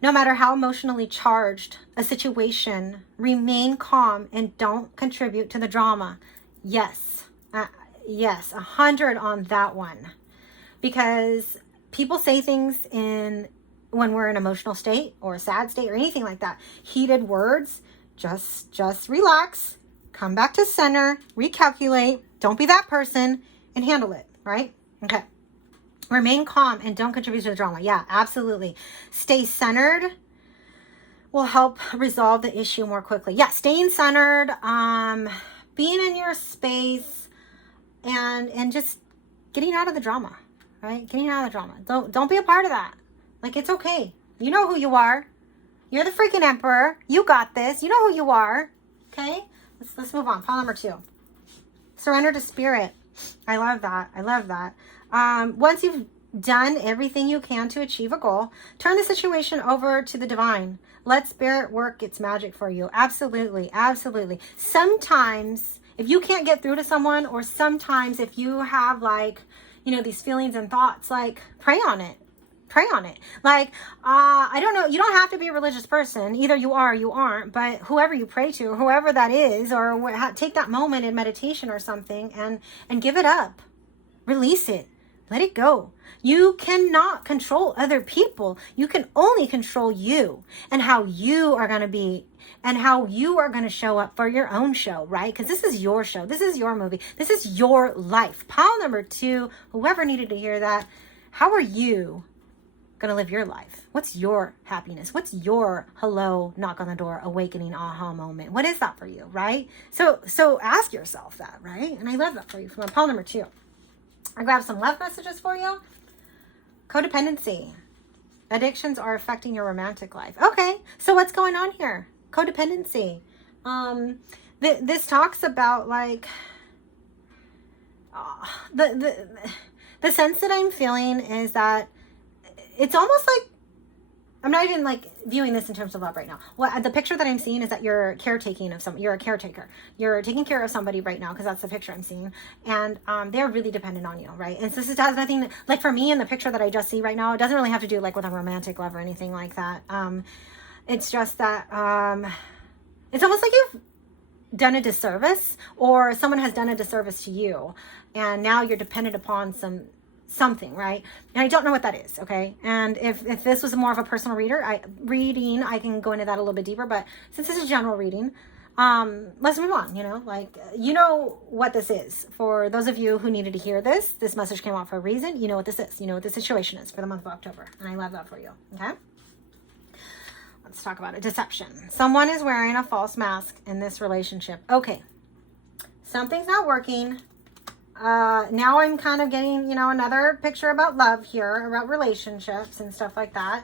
No matter how emotionally charged a situation, remain calm and don't contribute to the drama. Yes. Yes. 100 on that one. Because people say things when we're in an emotional state or a sad state or anything like that. Heated words. Just relax. Come back to center. Recalculate. Don't be that person and handle it. Right? Okay. Remain calm and don't contribute to the drama. Yeah, absolutely. Stay centered will help resolve the issue more quickly. Yeah, staying centered, being in your space and just getting out of the drama, right? Getting out of the drama. Don't be a part of that. It's okay. You know who you are. You're the freaking emperor. You got this. You know who you are. Okay? Let's move on. Pile number 2. Surrender to spirit. I love that. I love that. Once you've done everything you can to achieve a goal, turn the situation over to the divine. Let spirit work its magic for you. Absolutely. Absolutely. Sometimes if you can't get through to someone, or sometimes if you have these feelings and thoughts, pray on it. Pray on it. I don't know. You don't have to be a religious person. Either you are or you aren't. But whoever you pray to, whoever that is, or take that moment in meditation or something and give it up. Release it. Let it go. You cannot control other people. You can only control you and how you are going to be and how you are going to show up for your own show, right? Because this is your show. This is your movie. This is your life. Pile number 2, whoever needed to hear that, how are you going to live your life? What's your happiness? What's your hello, knock on the door, awakening, aha moment? What is that for you, right? So ask yourself that, right? And I love that for you from a pile number 2. I grabbed some love messages for you. Codependency. Addictions are affecting your romantic life. Okay, so what's going on here? Codependency. This talks about like the sense that I'm feeling is that it's almost like I'm not even like viewing this in terms of love right now. What the picture that I'm seeing is that you're caretaking of some. You're a caretaker. You're taking care of somebody right now because that's the picture I'm seeing, and they're really dependent on you, right? And so this has nothing like for me in the picture that I just see right now. It doesn't really have to do like with a romantic love or anything like that. It's just that it's almost like you've done a disservice, or someone has done a disservice to you, and now you're dependent upon something, right? And I don't know what that is, okay? And if this was more of a personal reading, I can go into that a little bit deeper, but since this is general reading, let's move on, you know what this is. For those of you who needed to hear this message came out for a reason. You know what this is. You know what the situation is for the month of October, and I love that for you, okay? Let's talk about it. Deception. Someone is wearing a false mask in this relationship. Okay. Something's not working. Now I'm kind of getting, another picture about love here, about relationships and stuff like that.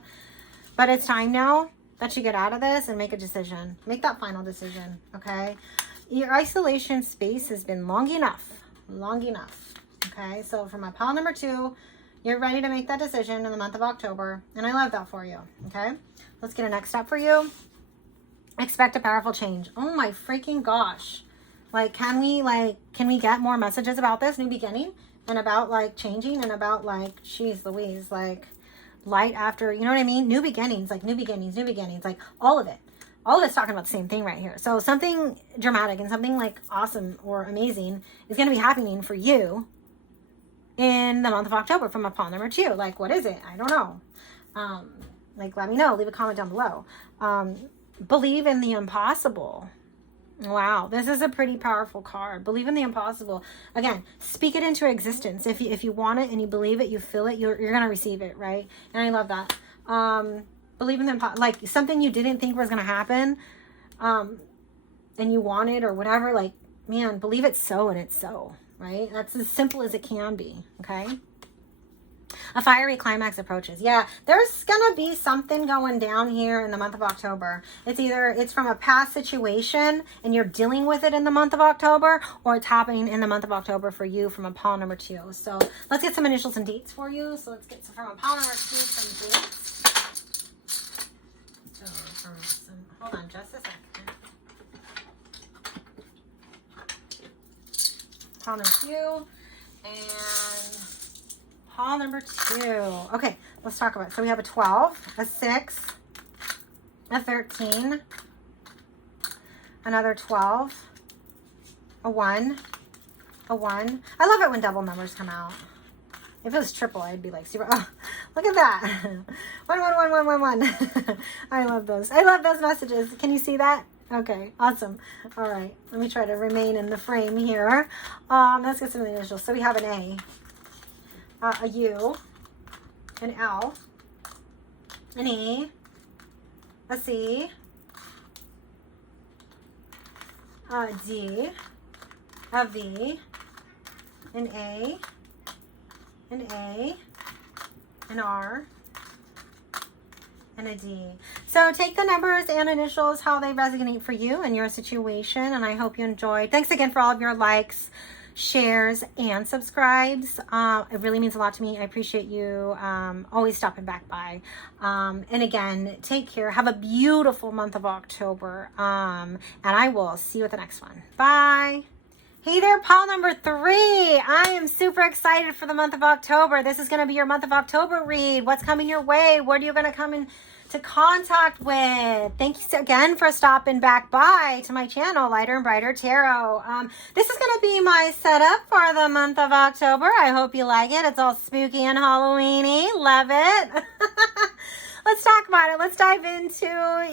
But it's time now that you get out of this and make a decision. Make that final decision, okay? Your isolation space has been long enough, okay? So for my pile number 2, you're ready to make that decision in the month of October, and I love that for you, okay? Let's get a next step for you. Expect a powerful change. Oh my freaking gosh. Like, can we get more messages about this new beginning and about like changing and about like, geez Louise, like light after, you know what I mean? New beginnings, like all of it. All of it's talking about the same thing right here. So something dramatic and something like awesome or amazing is going to be happening for you in the month of October from a pile number 2. Like, what is it? I don't know. Let me know. Leave a comment down below. Believe in the impossible. Wow, this is a pretty powerful card. Believe in the impossible. Again, speak it into existence. If you want it and you believe it, you feel it, you're going to receive it, right? And I love that. Believe in the like something you didn't think was going to happen, and you want it or whatever, like, man, believe it's so and it's so, right? That's as simple as it can be, okay? A fiery climax approaches. Yeah, there's gonna be something going down here in the month of October. It's from a past situation and you're dealing with it in the month of October, or it's happening in the month of October for you from a pile number 2. So let's get some initials and dates for you. So let's get from a pile number 2 some dates. Hold on just a second. Pile number 2 and pile number 2. Okay, let's talk about it. So we have a 12, a 6, a 13, another 12, a 1, a 1. I love it when double numbers come out. If it was triple, I'd be like super. Oh, look at that. 1, 1, 1, 1, 1, 1. I love those. I love those messages. Can you see that? Okay, awesome. All right, let me try to remain in the frame here. Let's get some initials. So we have an A, a U, an L, an E, a C, a D, a V, an A, an R, and a D. So take the numbers and initials, how they resonate for you and your situation, and I hope you enjoyed. Thanks again for all of your likes, shares, and subscribes. It really means a lot to me. I appreciate you always stopping back by. And again, take care. Have a beautiful month of October. And I will see you at the next one. Bye. Hey there, pile number 3. I am super excited for the month of October. This is going to be your month of October read. What's coming your way? What are you going to come into to contact with. Thank you again for stopping back by to my channel, Lighter and Brighter Tarot. This is going to be my setup for the month of October. I hope you like it. It's all spooky and Halloweeny. Love it. Let's talk about it. Let's dive into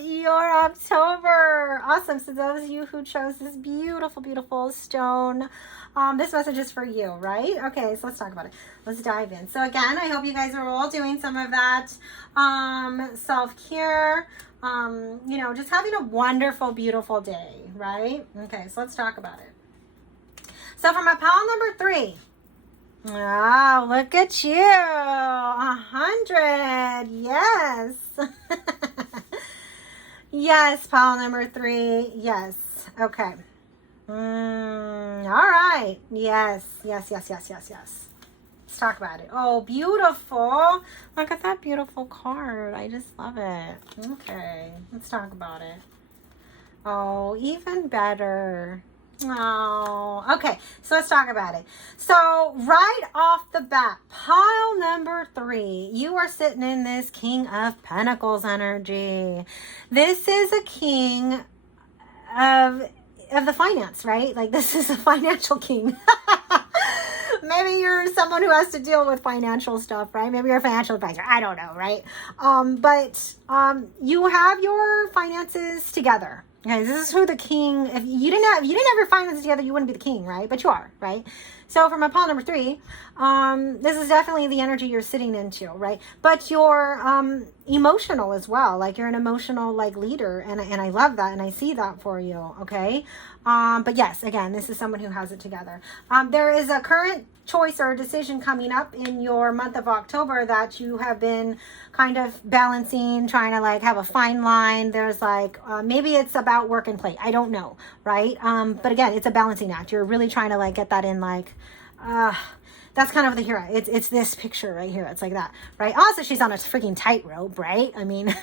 your October. Awesome. So those of you who chose this beautiful, beautiful stone, this message is for you, right? Okay, so let's talk about it. Let's dive in. So again, I hope you guys are all doing some of that self-care, just having a wonderful, beautiful day, right? Okay, so let's talk about it. So for my pile number 3, wow, look at you. 100. Yes. Yes, pile number 3. Yes. Okay. All right. Yes. Let's talk about it. Oh, beautiful. Look at that beautiful card. I just love it. Okay. Let's talk about it. Oh, even better. Oh, okay. So let's talk about it. So right off the bat, pile number 3, you are sitting in this King of Pentacles energy. This is a king of the finance, right? Like this is a financial king. Maybe you're someone who has to deal with financial stuff, right? Maybe you're a financial advisor. I don't know, right? But you have your finances together. Okay, this is who the king. If you didn't have your finances together, you wouldn't be the king, right? But you are, right? So for my pile number 3, this is definitely the energy you're sitting into, right? But you're emotional as well. Like you're an emotional leader, and I love that, and I see that for you. Okay, but yes, again, this is someone who has it together. There is a current choice or decision coming up in your month of October that you have been kind of balancing, trying to have a fine line. There's maybe it's about work and play. I don't know, right? But again, it's a balancing act. You're really trying to get that in that's kind of the hero. It's this picture right here. It's like that, right? Also, she's on a freaking tightrope, right? I mean,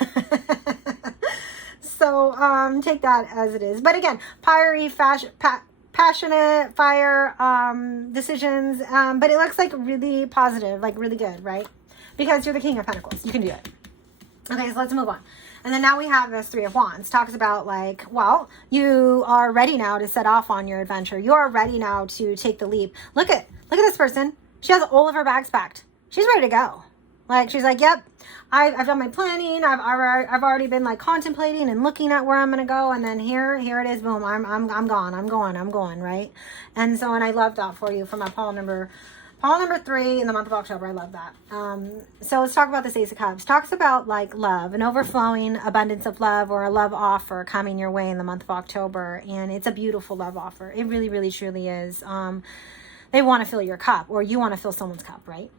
so take that as it is. But again, fiery passionate fire decisions, but it looks like really positive, really good, right? Because you're the King of Pentacles. You can do it. Okay, so let's move on. And then now we have this 3 of Wands. Talks about well, you are ready now to set off on your adventure. You are ready now to take the leap. Look at this person. She has all of her bags packed. She's ready to go. She's like, yep, I've done my planning. I've already been contemplating and looking at where I'm going to go. And then here it is. Boom. I'm gone. I'm going. Right. And so, and I love that for you for my pile number 3 in the month of October. I love that. So let's talk about this Ace of Cups. Talks about love, an overflowing abundance of love, or a love offer coming your way in the month of October. And it's a beautiful love offer. It really, really, truly is. They want to fill your cup, or you want to fill someone's cup, right?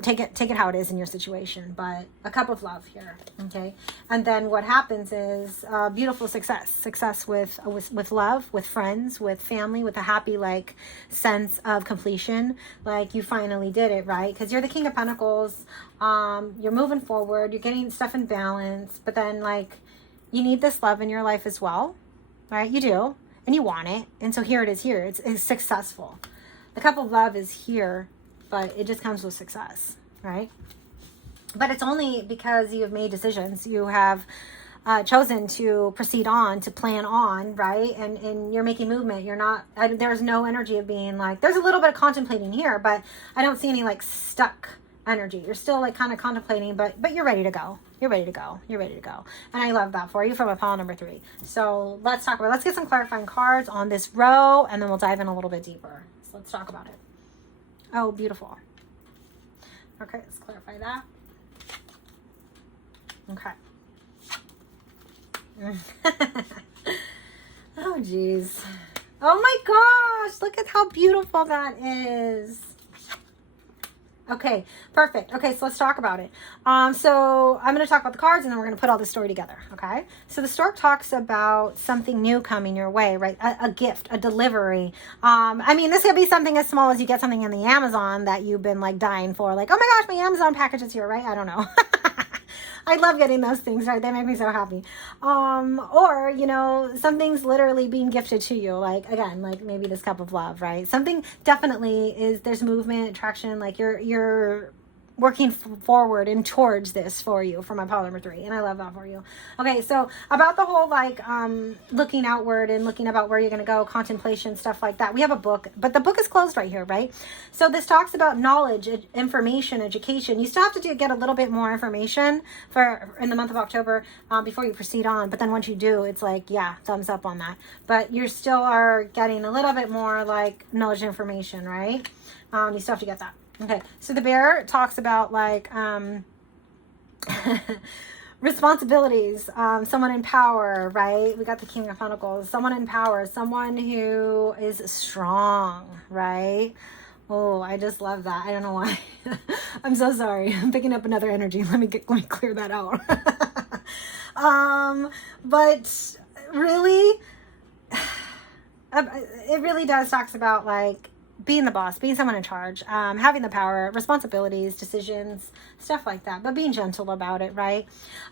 Take it how it is in your situation, but a cup of love here, okay? And then what happens is beautiful success with love, with friends, with family, with a happy sense of completion. You finally did it, right? Because you're the King of Pentacles. You're moving forward. You're getting stuff in balance, but then you need this love in your life as well, right? You do, and you want it, and so here it is. Here it's successful. The cup of love is here. But it just comes with success, right? But it's only because you have made decisions. You have chosen to proceed on, to plan on, right? And you're making movement. You're not, there's no energy of being there's a little bit of contemplating here, but I don't see any stuck energy. You're still kind of contemplating, but you're ready to go. You're ready to go. And I love that for you from a pile number 3. So let's get some clarifying cards on this row, and then we'll dive in a little bit deeper. So let's talk about it. Oh, beautiful. Okay, let's clarify that. Okay. Oh, geez. Oh my gosh, look at how beautiful that is. Okay, perfect. Okay, so let's talk about it. So I'm going to talk about the cards, and then we're going to put all this story together, okay? So the stork talks about something new coming your way, right? A gift, a delivery. This could be something as small as you get something in the Amazon that you've been dying for. Oh my gosh, my Amazon package is here, right? I don't know. I love getting those things, right? They make me so happy. Or, something's literally being gifted to you. Again, maybe this cup of love, right? Something definitely is, there's movement, traction, you're working forward and towards this for you for my pile number 3, and I love that for you. Okay, so about the whole like looking outward and looking about where you're going to go, contemplation, stuff like that, we have a book, but the book is closed right here, right? So this talks about knowledge, information, education. You still have to get a little bit more information for in the month of October before you proceed on, but then once you do, it's like, yeah, thumbs up on that. But you still are getting a little bit more like knowledge and information, right? You still have to get that. Okay, so the bear talks about like responsibilities, someone in power, right? We got the King of Pentacles, someone in power, someone who is strong, right? Oh, I just love that. I don't know why. I'm so sorry. I'm picking up another energy. Let me clear that out. But really, it really does talks about like being the boss, being someone in charge, having the power, responsibilities, decisions, stuff like that, but being gentle about it, right?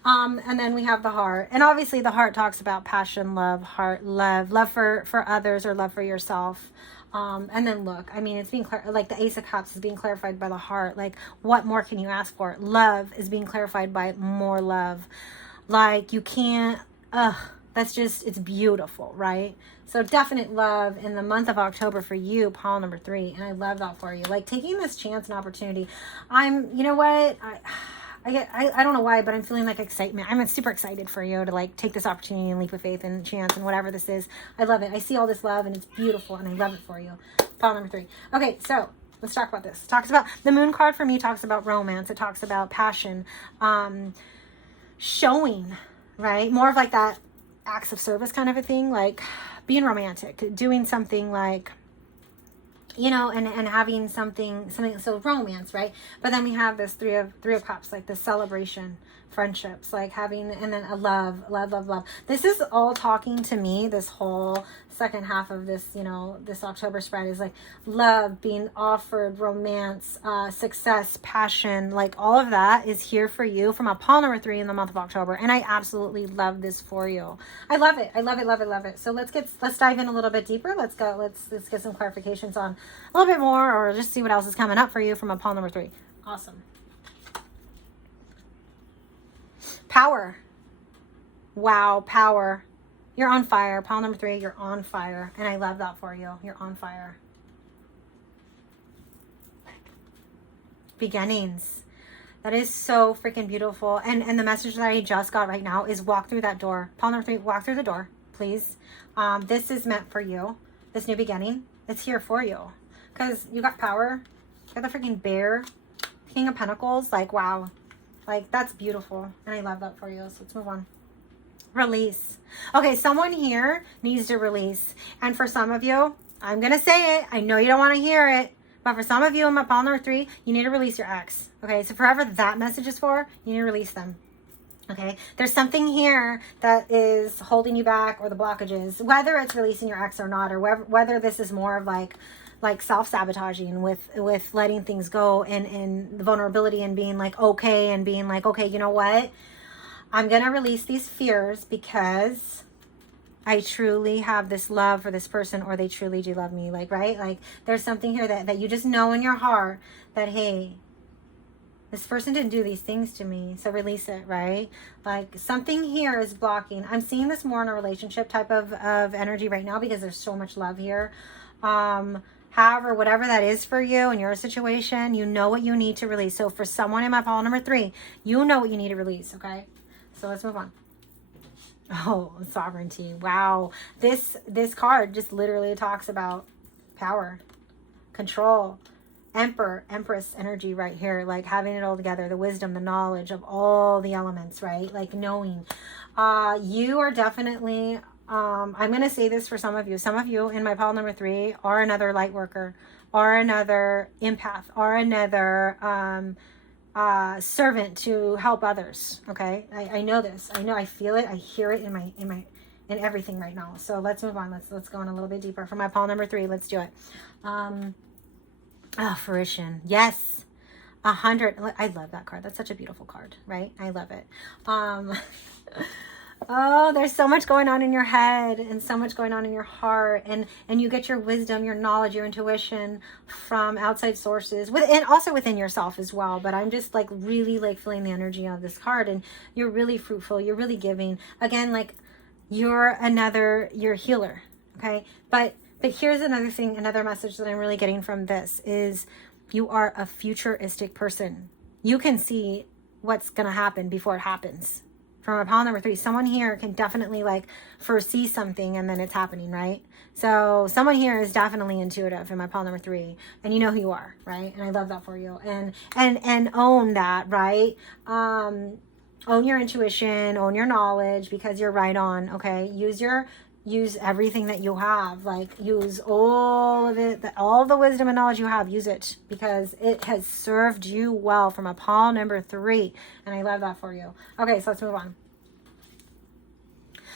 And then we have the heart. And obviously the heart talks about passion, love, heart, love for others or love for yourself. And then look, I mean, it's being like the Ace of Cups is being clarified by the heart. Like, what more can you ask for? Love is being clarified by more love. Like, you can't, that's just, it's beautiful, right? So definite love in the month of October for you, pile number 3. And I love that for you. Like, taking this chance and opportunity. You know what? I don't know why, but I'm feeling like excitement. I'm super excited for you to like take this opportunity and leap of faith and chance and whatever this is. I love it. I see all this love and it's beautiful and I love it for you. Pile number 3. Okay, so let's talk about this. It talks about the moon card for me, talks about romance. It talks about passion, showing, right? More of like that acts of service kind of a thing, like being romantic, doing something like, you know, and having something, so romance, right? But then we have this three of cups, like this celebration, friendships, like having, and then a love. This is all talking to me, this whole second half of this, you know, this October spread is like love, being offered, romance, success, passion, like all of that is here for you from a pile number 3 in the month of October. And I absolutely love this for you. I love it. I love it. So let's dive in a little bit deeper. Let's get some clarifications on a little bit more, or just see what else is coming up for you from a pile number 3. Awesome. Power. Wow, power. You're on fire. Pile number 3, you're on fire. And I love that for you. You're on fire. Beginnings. That is so freaking beautiful. And the message that I just got right now is walk through that door. Pile number 3, walk through the door, please. This is meant for you. This new beginning. It's here for you. Because you got power. You got the freaking bear. King of Pentacles. Like, wow. Like, that's beautiful. And I love that for you. So let's move on. Release. Okay, someone here needs to release. And for some of you, I'm going to say it. I know you don't want to hear it. But for some of you in my pile number 3, you need to release your ex. Okay, so forever that message is for, you need to release them. Okay, there's something here that is holding you back, or the blockages, whether it's releasing your ex or not, or whether this is more of like self-sabotaging with letting things go, and the vulnerability, and being like, okay, and being like, okay, you know what? I'm going to release these fears because I truly have this love for this person, or they truly do love me. Like, right? Like, there's something here that you just know in your heart that, hey, this person didn't do these things to me, so release it, right? Like, something here is blocking. I'm seeing this more in a relationship type of energy right now, because there's so much love here. However, whatever that is for you in your situation, you know what you need to release. So for someone in my pile number 3, you know what you need to release, okay? So let's move on. Oh, sovereignty. Wow. This card just literally talks about power, control, Emperor, Empress energy right here, like having it all together, the wisdom, the knowledge of all the elements, right? Like knowing. You are definitely, I'm going to say this for some of you in my pile number 3 are another light worker, or another empath, or another servant to help others. Okay, I know this. I know. I feel it. I hear it in everything right now. So let's move on. Let's go in a little bit deeper for my pile number 3. Let's do it. Fruition. Yes. 100. I love that card. That's such a beautiful card, right? I love it. Oh, there's so much going on in your head and so much going on in your heart, and you get your wisdom, your knowledge, your intuition from outside sources, and also within yourself as well. But I'm just like really like feeling the energy of this card, and you're really fruitful, you're really giving. Again, like you're a healer, okay? But here's another thing, another message that I'm really getting from this is you are a futuristic person. You can see what's going to happen before it happens. From a pile number 3, someone here can definitely like foresee something and then it's happening, right? So someone here is definitely intuitive in my pile number 3, and you know who you are, right? And I love that for you. And own that, right? Own your intuition, own your knowledge, because you're right on, okay? Use everything that you have, like use all of it, all the wisdom and knowledge you have, use it, because it has served you well from a pile number 3. And I love that for you. Okay, so let's move on.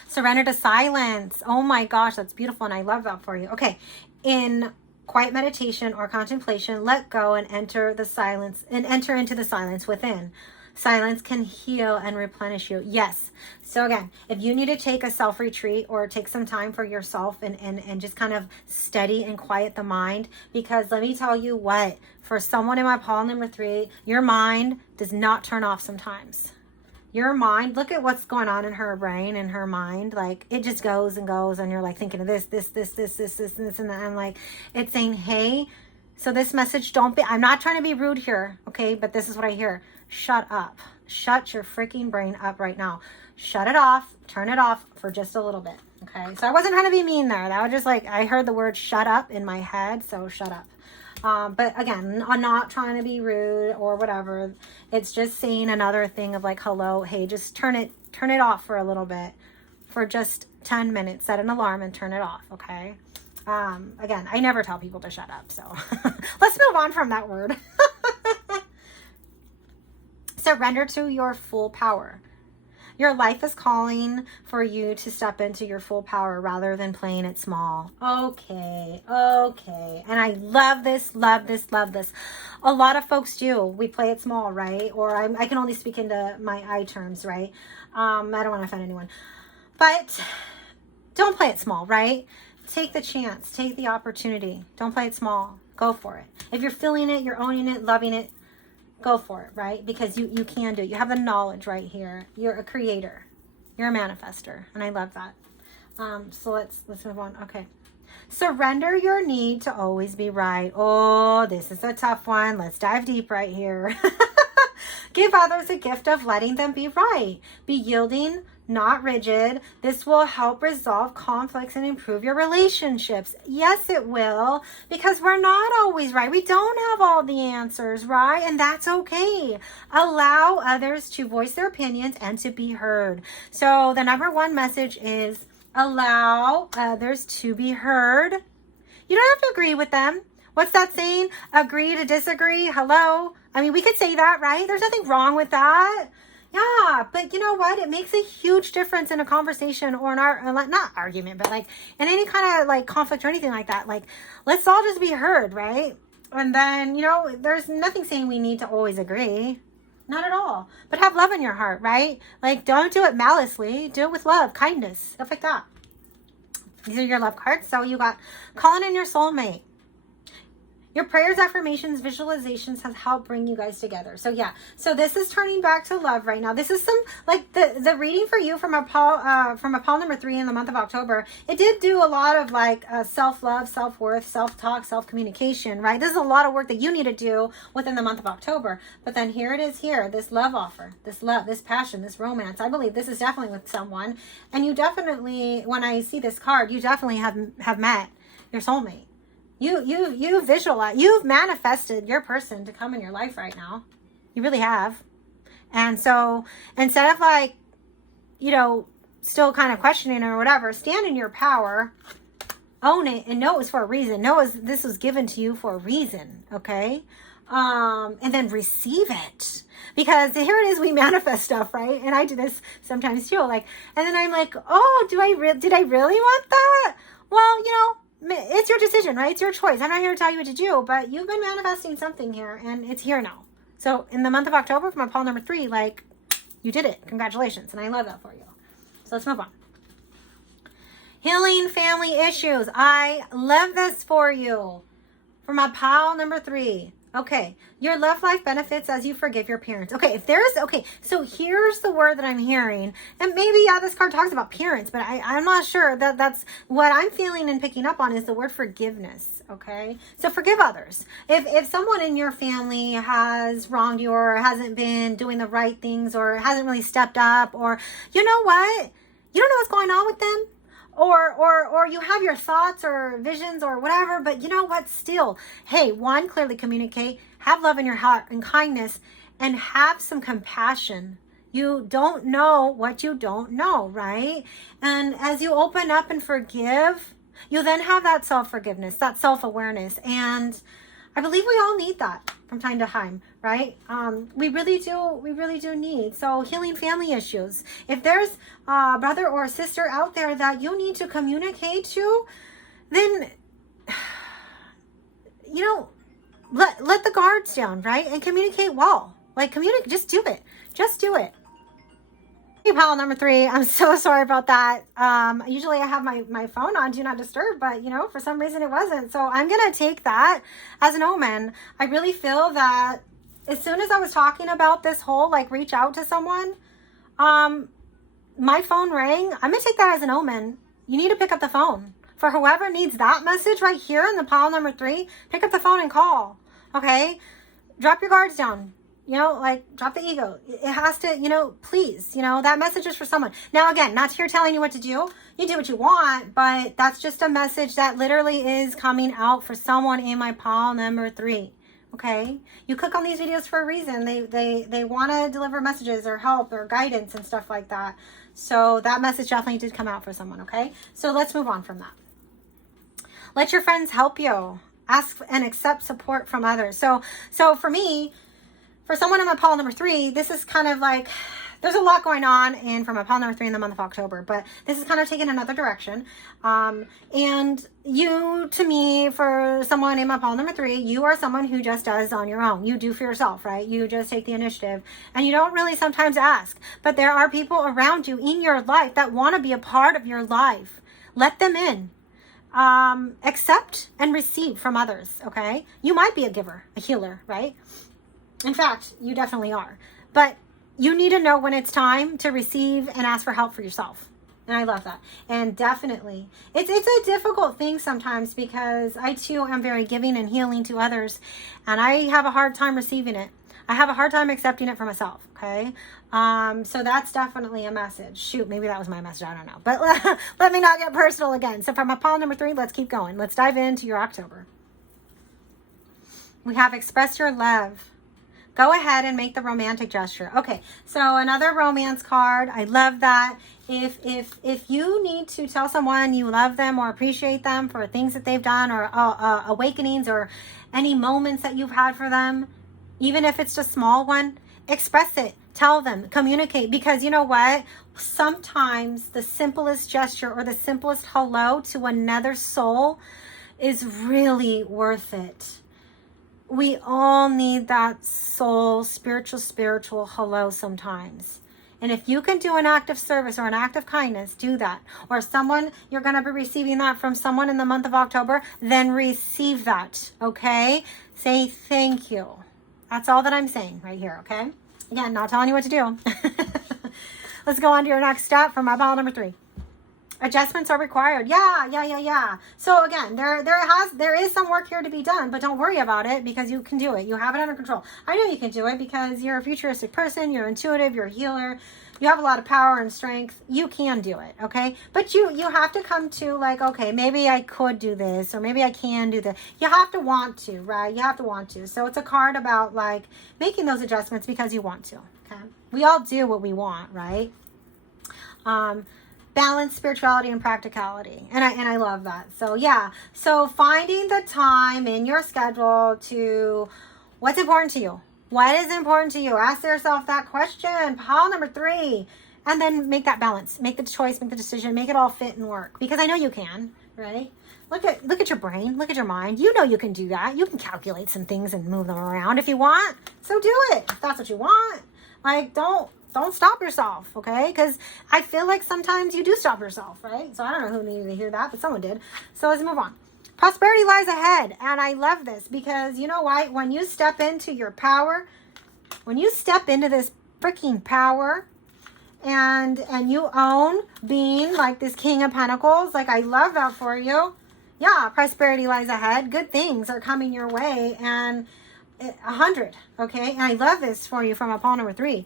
Surrender to silence. Oh my gosh, that's beautiful. And I love that for you. Okay, in quiet meditation or contemplation, let go and enter the silence and enter into the silence within. Silence can heal and replenish you. Yes. So again, if you need to take a self-retreat or take some time for yourself and just kind of steady and quiet the mind, because let me tell you what, for someone in my pile number 3, your mind does not turn off sometimes. Your mind, look at what's going on in her brain and her mind. Like it just goes and goes, and you're like thinking of this, and that. And like, it's saying, hey, so this message, I'm not trying to be rude here. Okay. But this is what I hear. Shut up. Shut your freaking brain up right now. Shut it off. Turn it off for just a little bit. Okay. So I wasn't trying to be mean there. That was just like, I heard the word shut up in my head. So shut up. But again, I'm not trying to be rude or whatever. It's just saying another thing of like, hello, hey, just turn it off for a little bit, for just 10 minutes, set an alarm and turn it off. Okay. Again, I never tell people to shut up. So let's move on from that word. Surrender to your full power. Your life is calling for you to step into your full power rather than playing it small. Okay. And I love this. A lot of folks do. We play it small, right? Or I can only speak into my terms, right? I don't want to offend anyone. But don't play it small, right? Take the chance. Take the opportunity. Don't play it small. Go for it. If you're feeling it, you're owning it, loving it, go for it, right? Because you can do it. You have the knowledge right here. You're a creator. You're a manifester. And I love that. So let's move on. Okay. Surrender your need to always be right. Oh, this is a tough one. Let's dive deep right here. Give others a gift of letting them be right. Be yielding, not rigid. This will help resolve conflicts and improve your relationships. Yes, it will, because we're not always right. We don't have all the answers, right? And that's okay. Allow others to voice their opinions and to be heard. So the number 1 message is allow others to be heard. You don't have to agree with them. What's that saying? Agree to disagree. Hello? I mean, we could say that, right? There's nothing wrong with that. Yeah, but you know what? It makes a huge difference in a conversation or not argument, but like in any kind of like conflict or anything like that. Like, let's all just be heard, right? And then, there's nothing saying we need to always agree. Not at all. But have love in your heart, right? Like, don't do it maliciously. Do it with love, kindness, stuff like that. These are your love cards. So you got calling in your soulmate. Your prayers, affirmations, visualizations have helped bring you guys together. So yeah, so this is turning back to love right now. This is some like the reading for you from a pile number 3 in the month of October. It did do a lot of like self-love, self-worth, self-talk, self-communication, right? This is a lot of work that you need to do within the month of October. But then here it is here, this love offer, this love, this passion, this romance. I believe this is definitely with someone. And you definitely, when I see this card, you definitely have met your soulmate. You visualize, you've manifested your person to come in your life right now. You really have. And so instead of like, still kind of questioning or whatever, stand in your power, own it, and know it was for a reason. Know this was given to you for a reason. Okay. And then receive it, because here it is. We manifest stuff, right? And I do this sometimes too. Like, and then I'm like, oh, did I really want that? Well, it's your decision, right? It's your choice. I'm not here to tell you what to do, but you've been manifesting something here and it's here now. So in the month of October, from my pile number 3, like, you did it. Congratulations. And I love that for you. So let's move on. Healing family issues. I love this for you. For my pile number 3. Okay, your love life benefits as you forgive your parents. Okay, so here's the word that I'm hearing. And maybe, yeah, this card talks about parents, but I'm not sure that that's what I'm feeling and picking up on is the word forgiveness, okay? So forgive others. If someone in your family has wronged you or hasn't been doing the right things or hasn't really stepped up or, you know what? You don't know what's going on with them. Or you have your thoughts or visions or whatever, but you know what? Still, hey, one, clearly communicate, have love in your heart and kindness, and have some compassion. You don't know what you don't know, right? And as you open up and forgive, you then have that self-forgiveness, that self-awareness. And I believe we all need that from time to time, right? We really do need. So healing family issues. If there's a brother or a sister out there that you need to communicate to, then, you know, let the guards down, right? And communicate well. Like communicate, just do it. Just do it. Pile number 3. I'm so sorry about that. Usually I have my phone on Do Not Disturb, but you know, for some reason it wasn't. So I'm going to take that as an omen. I really feel that as soon as I was talking about this whole, like, reach out to someone, my phone rang. I'm going to take that as an omen. You need to pick up the phone. For whoever needs that message right here in the pile number 3, pick up the phone and call. Okay? Drop your guards down. You know, like, drop the ego. It has to, you know, please, you know, that message is for someone. Now, again, not here telling you what to do. You do what you want, but that's just a message that literally is coming out for someone in my pile number 3. Okay? You click on these videos for a reason. They want to deliver messages or help or guidance and stuff like that. So that message definitely did come out for someone, okay? So let's move on from that. Let your friends help you. Ask and accept support from others. So for me, for someone in my pile number 3, this is kind of like, there's a lot going on in for my pile number 3 in the month of October, but this is kind of taking another direction. And you, to me, for someone in my pile number 3, you are someone who just does on your own. You do for yourself, right? You just take the initiative and you don't really sometimes ask, but there are people around you in your life that want to be a part of your life. Let them in. Accept and receive from others, okay? You might be a giver, a healer, right? In fact, you definitely are. But you need to know when it's time to receive and ask for help for yourself. And I love that. And definitely, it's a difficult thing sometimes because I too am very giving and healing to others. And I have a hard time receiving it. I have a hard time accepting it for myself, okay? So that's definitely a message. Shoot, maybe that was my message. I don't know. But let me not get personal again. So for my pile number 3, let's keep going. Let's dive into your October. We have express your love. Go ahead and make the romantic gesture. Okay, so another romance card. I love that. If you need to tell someone you love them or appreciate them for things that they've done or awakenings or any moments that you've had for them, even if it's just a small one, express it. Tell them. Communicate. Because you know what? Sometimes the simplest gesture or the simplest hello to another soul is really worth it. We all need that soul, spiritual hello sometimes. And if you can do an act of service or an act of kindness, do that. Or someone, you're going to be receiving that from someone in the month of October, then receive that, okay? Say thank you. That's all that I'm saying right here, okay? Again, not telling you what to do. Let's go on to your next step for my pile number 3. Adjustments are required. Yeah. So again, there is some work here to be done, but don't worry about it because you can do it. You have it under control. I know you can do it because you're a futuristic person, you're intuitive, you're a healer, you have a lot of power and strength. You can do it, okay? But you have to come to like, okay, maybe I could do this or maybe I can do this. You have to want to, right? You have to want to. So it's a card about like making those adjustments because you want to, okay? We all do what we want, right? Balance spirituality and practicality. And I love that. So yeah. So finding the time in your schedule to what's important to you. What is important to you? Ask yourself that question. Pile number 3. And then make that balance. Make the choice, make the decision, make it all fit and work. Because I know you can, right? Look at your brain, look at your mind. You know you can do that. You can calculate some things and move them around if you want. So do it. If that's what you want. Like don't Don't stop yourself, okay? Because I feel like sometimes you do stop yourself, right? So I don't know who needed to hear that, but someone did. So let's move on. Prosperity lies ahead. And I love this because you know why? When you step into your power, when you step into this freaking power, and you own being like this King of Pentacles, like I love that for you. Yeah, prosperity lies ahead. Good things are coming your way, and 100. Okay, and I love this for you from a pile number 3.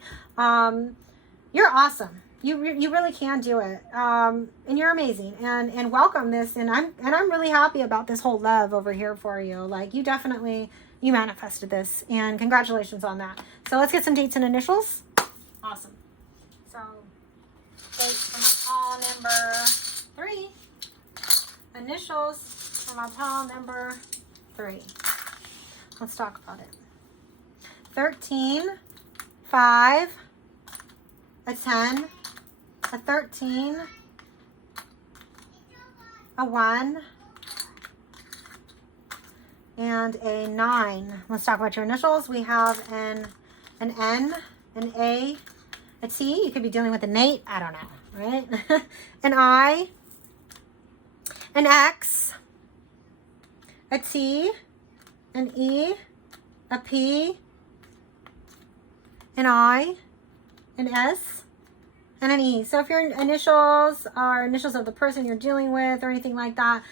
You're awesome. You really can do it, and you're amazing. And welcome this. And I'm really happy about this whole love over here for you. Like you manifested this, and congratulations on that. So let's get some dates and initials. Awesome. So, dates for my pile number 3. Initials for my pile number 3. Let's talk about it. 13, 5, a 10, a 13, a 1, and a 9. Let's talk about your initials. We have an N, an A, a T. You could be dealing with an 8. I don't know, right? An I, an X, a T, an E, a P, an I, an S, and an E. So if your initials are initials of the person you're dealing with or anything like that,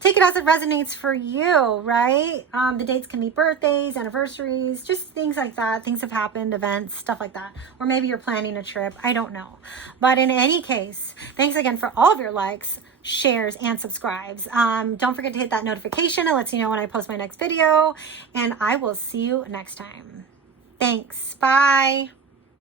take it as it resonates for you, right? The dates can be birthdays, anniversaries, just things like that. Things have happened, events, stuff like that. Or maybe you're planning a trip. I don't know. But in any case, thanks again for all of your likes, shares, and subscribes. Don't forget to hit that notification. It lets you know when I post my next video. And I will see you next time. Thanks. Bye.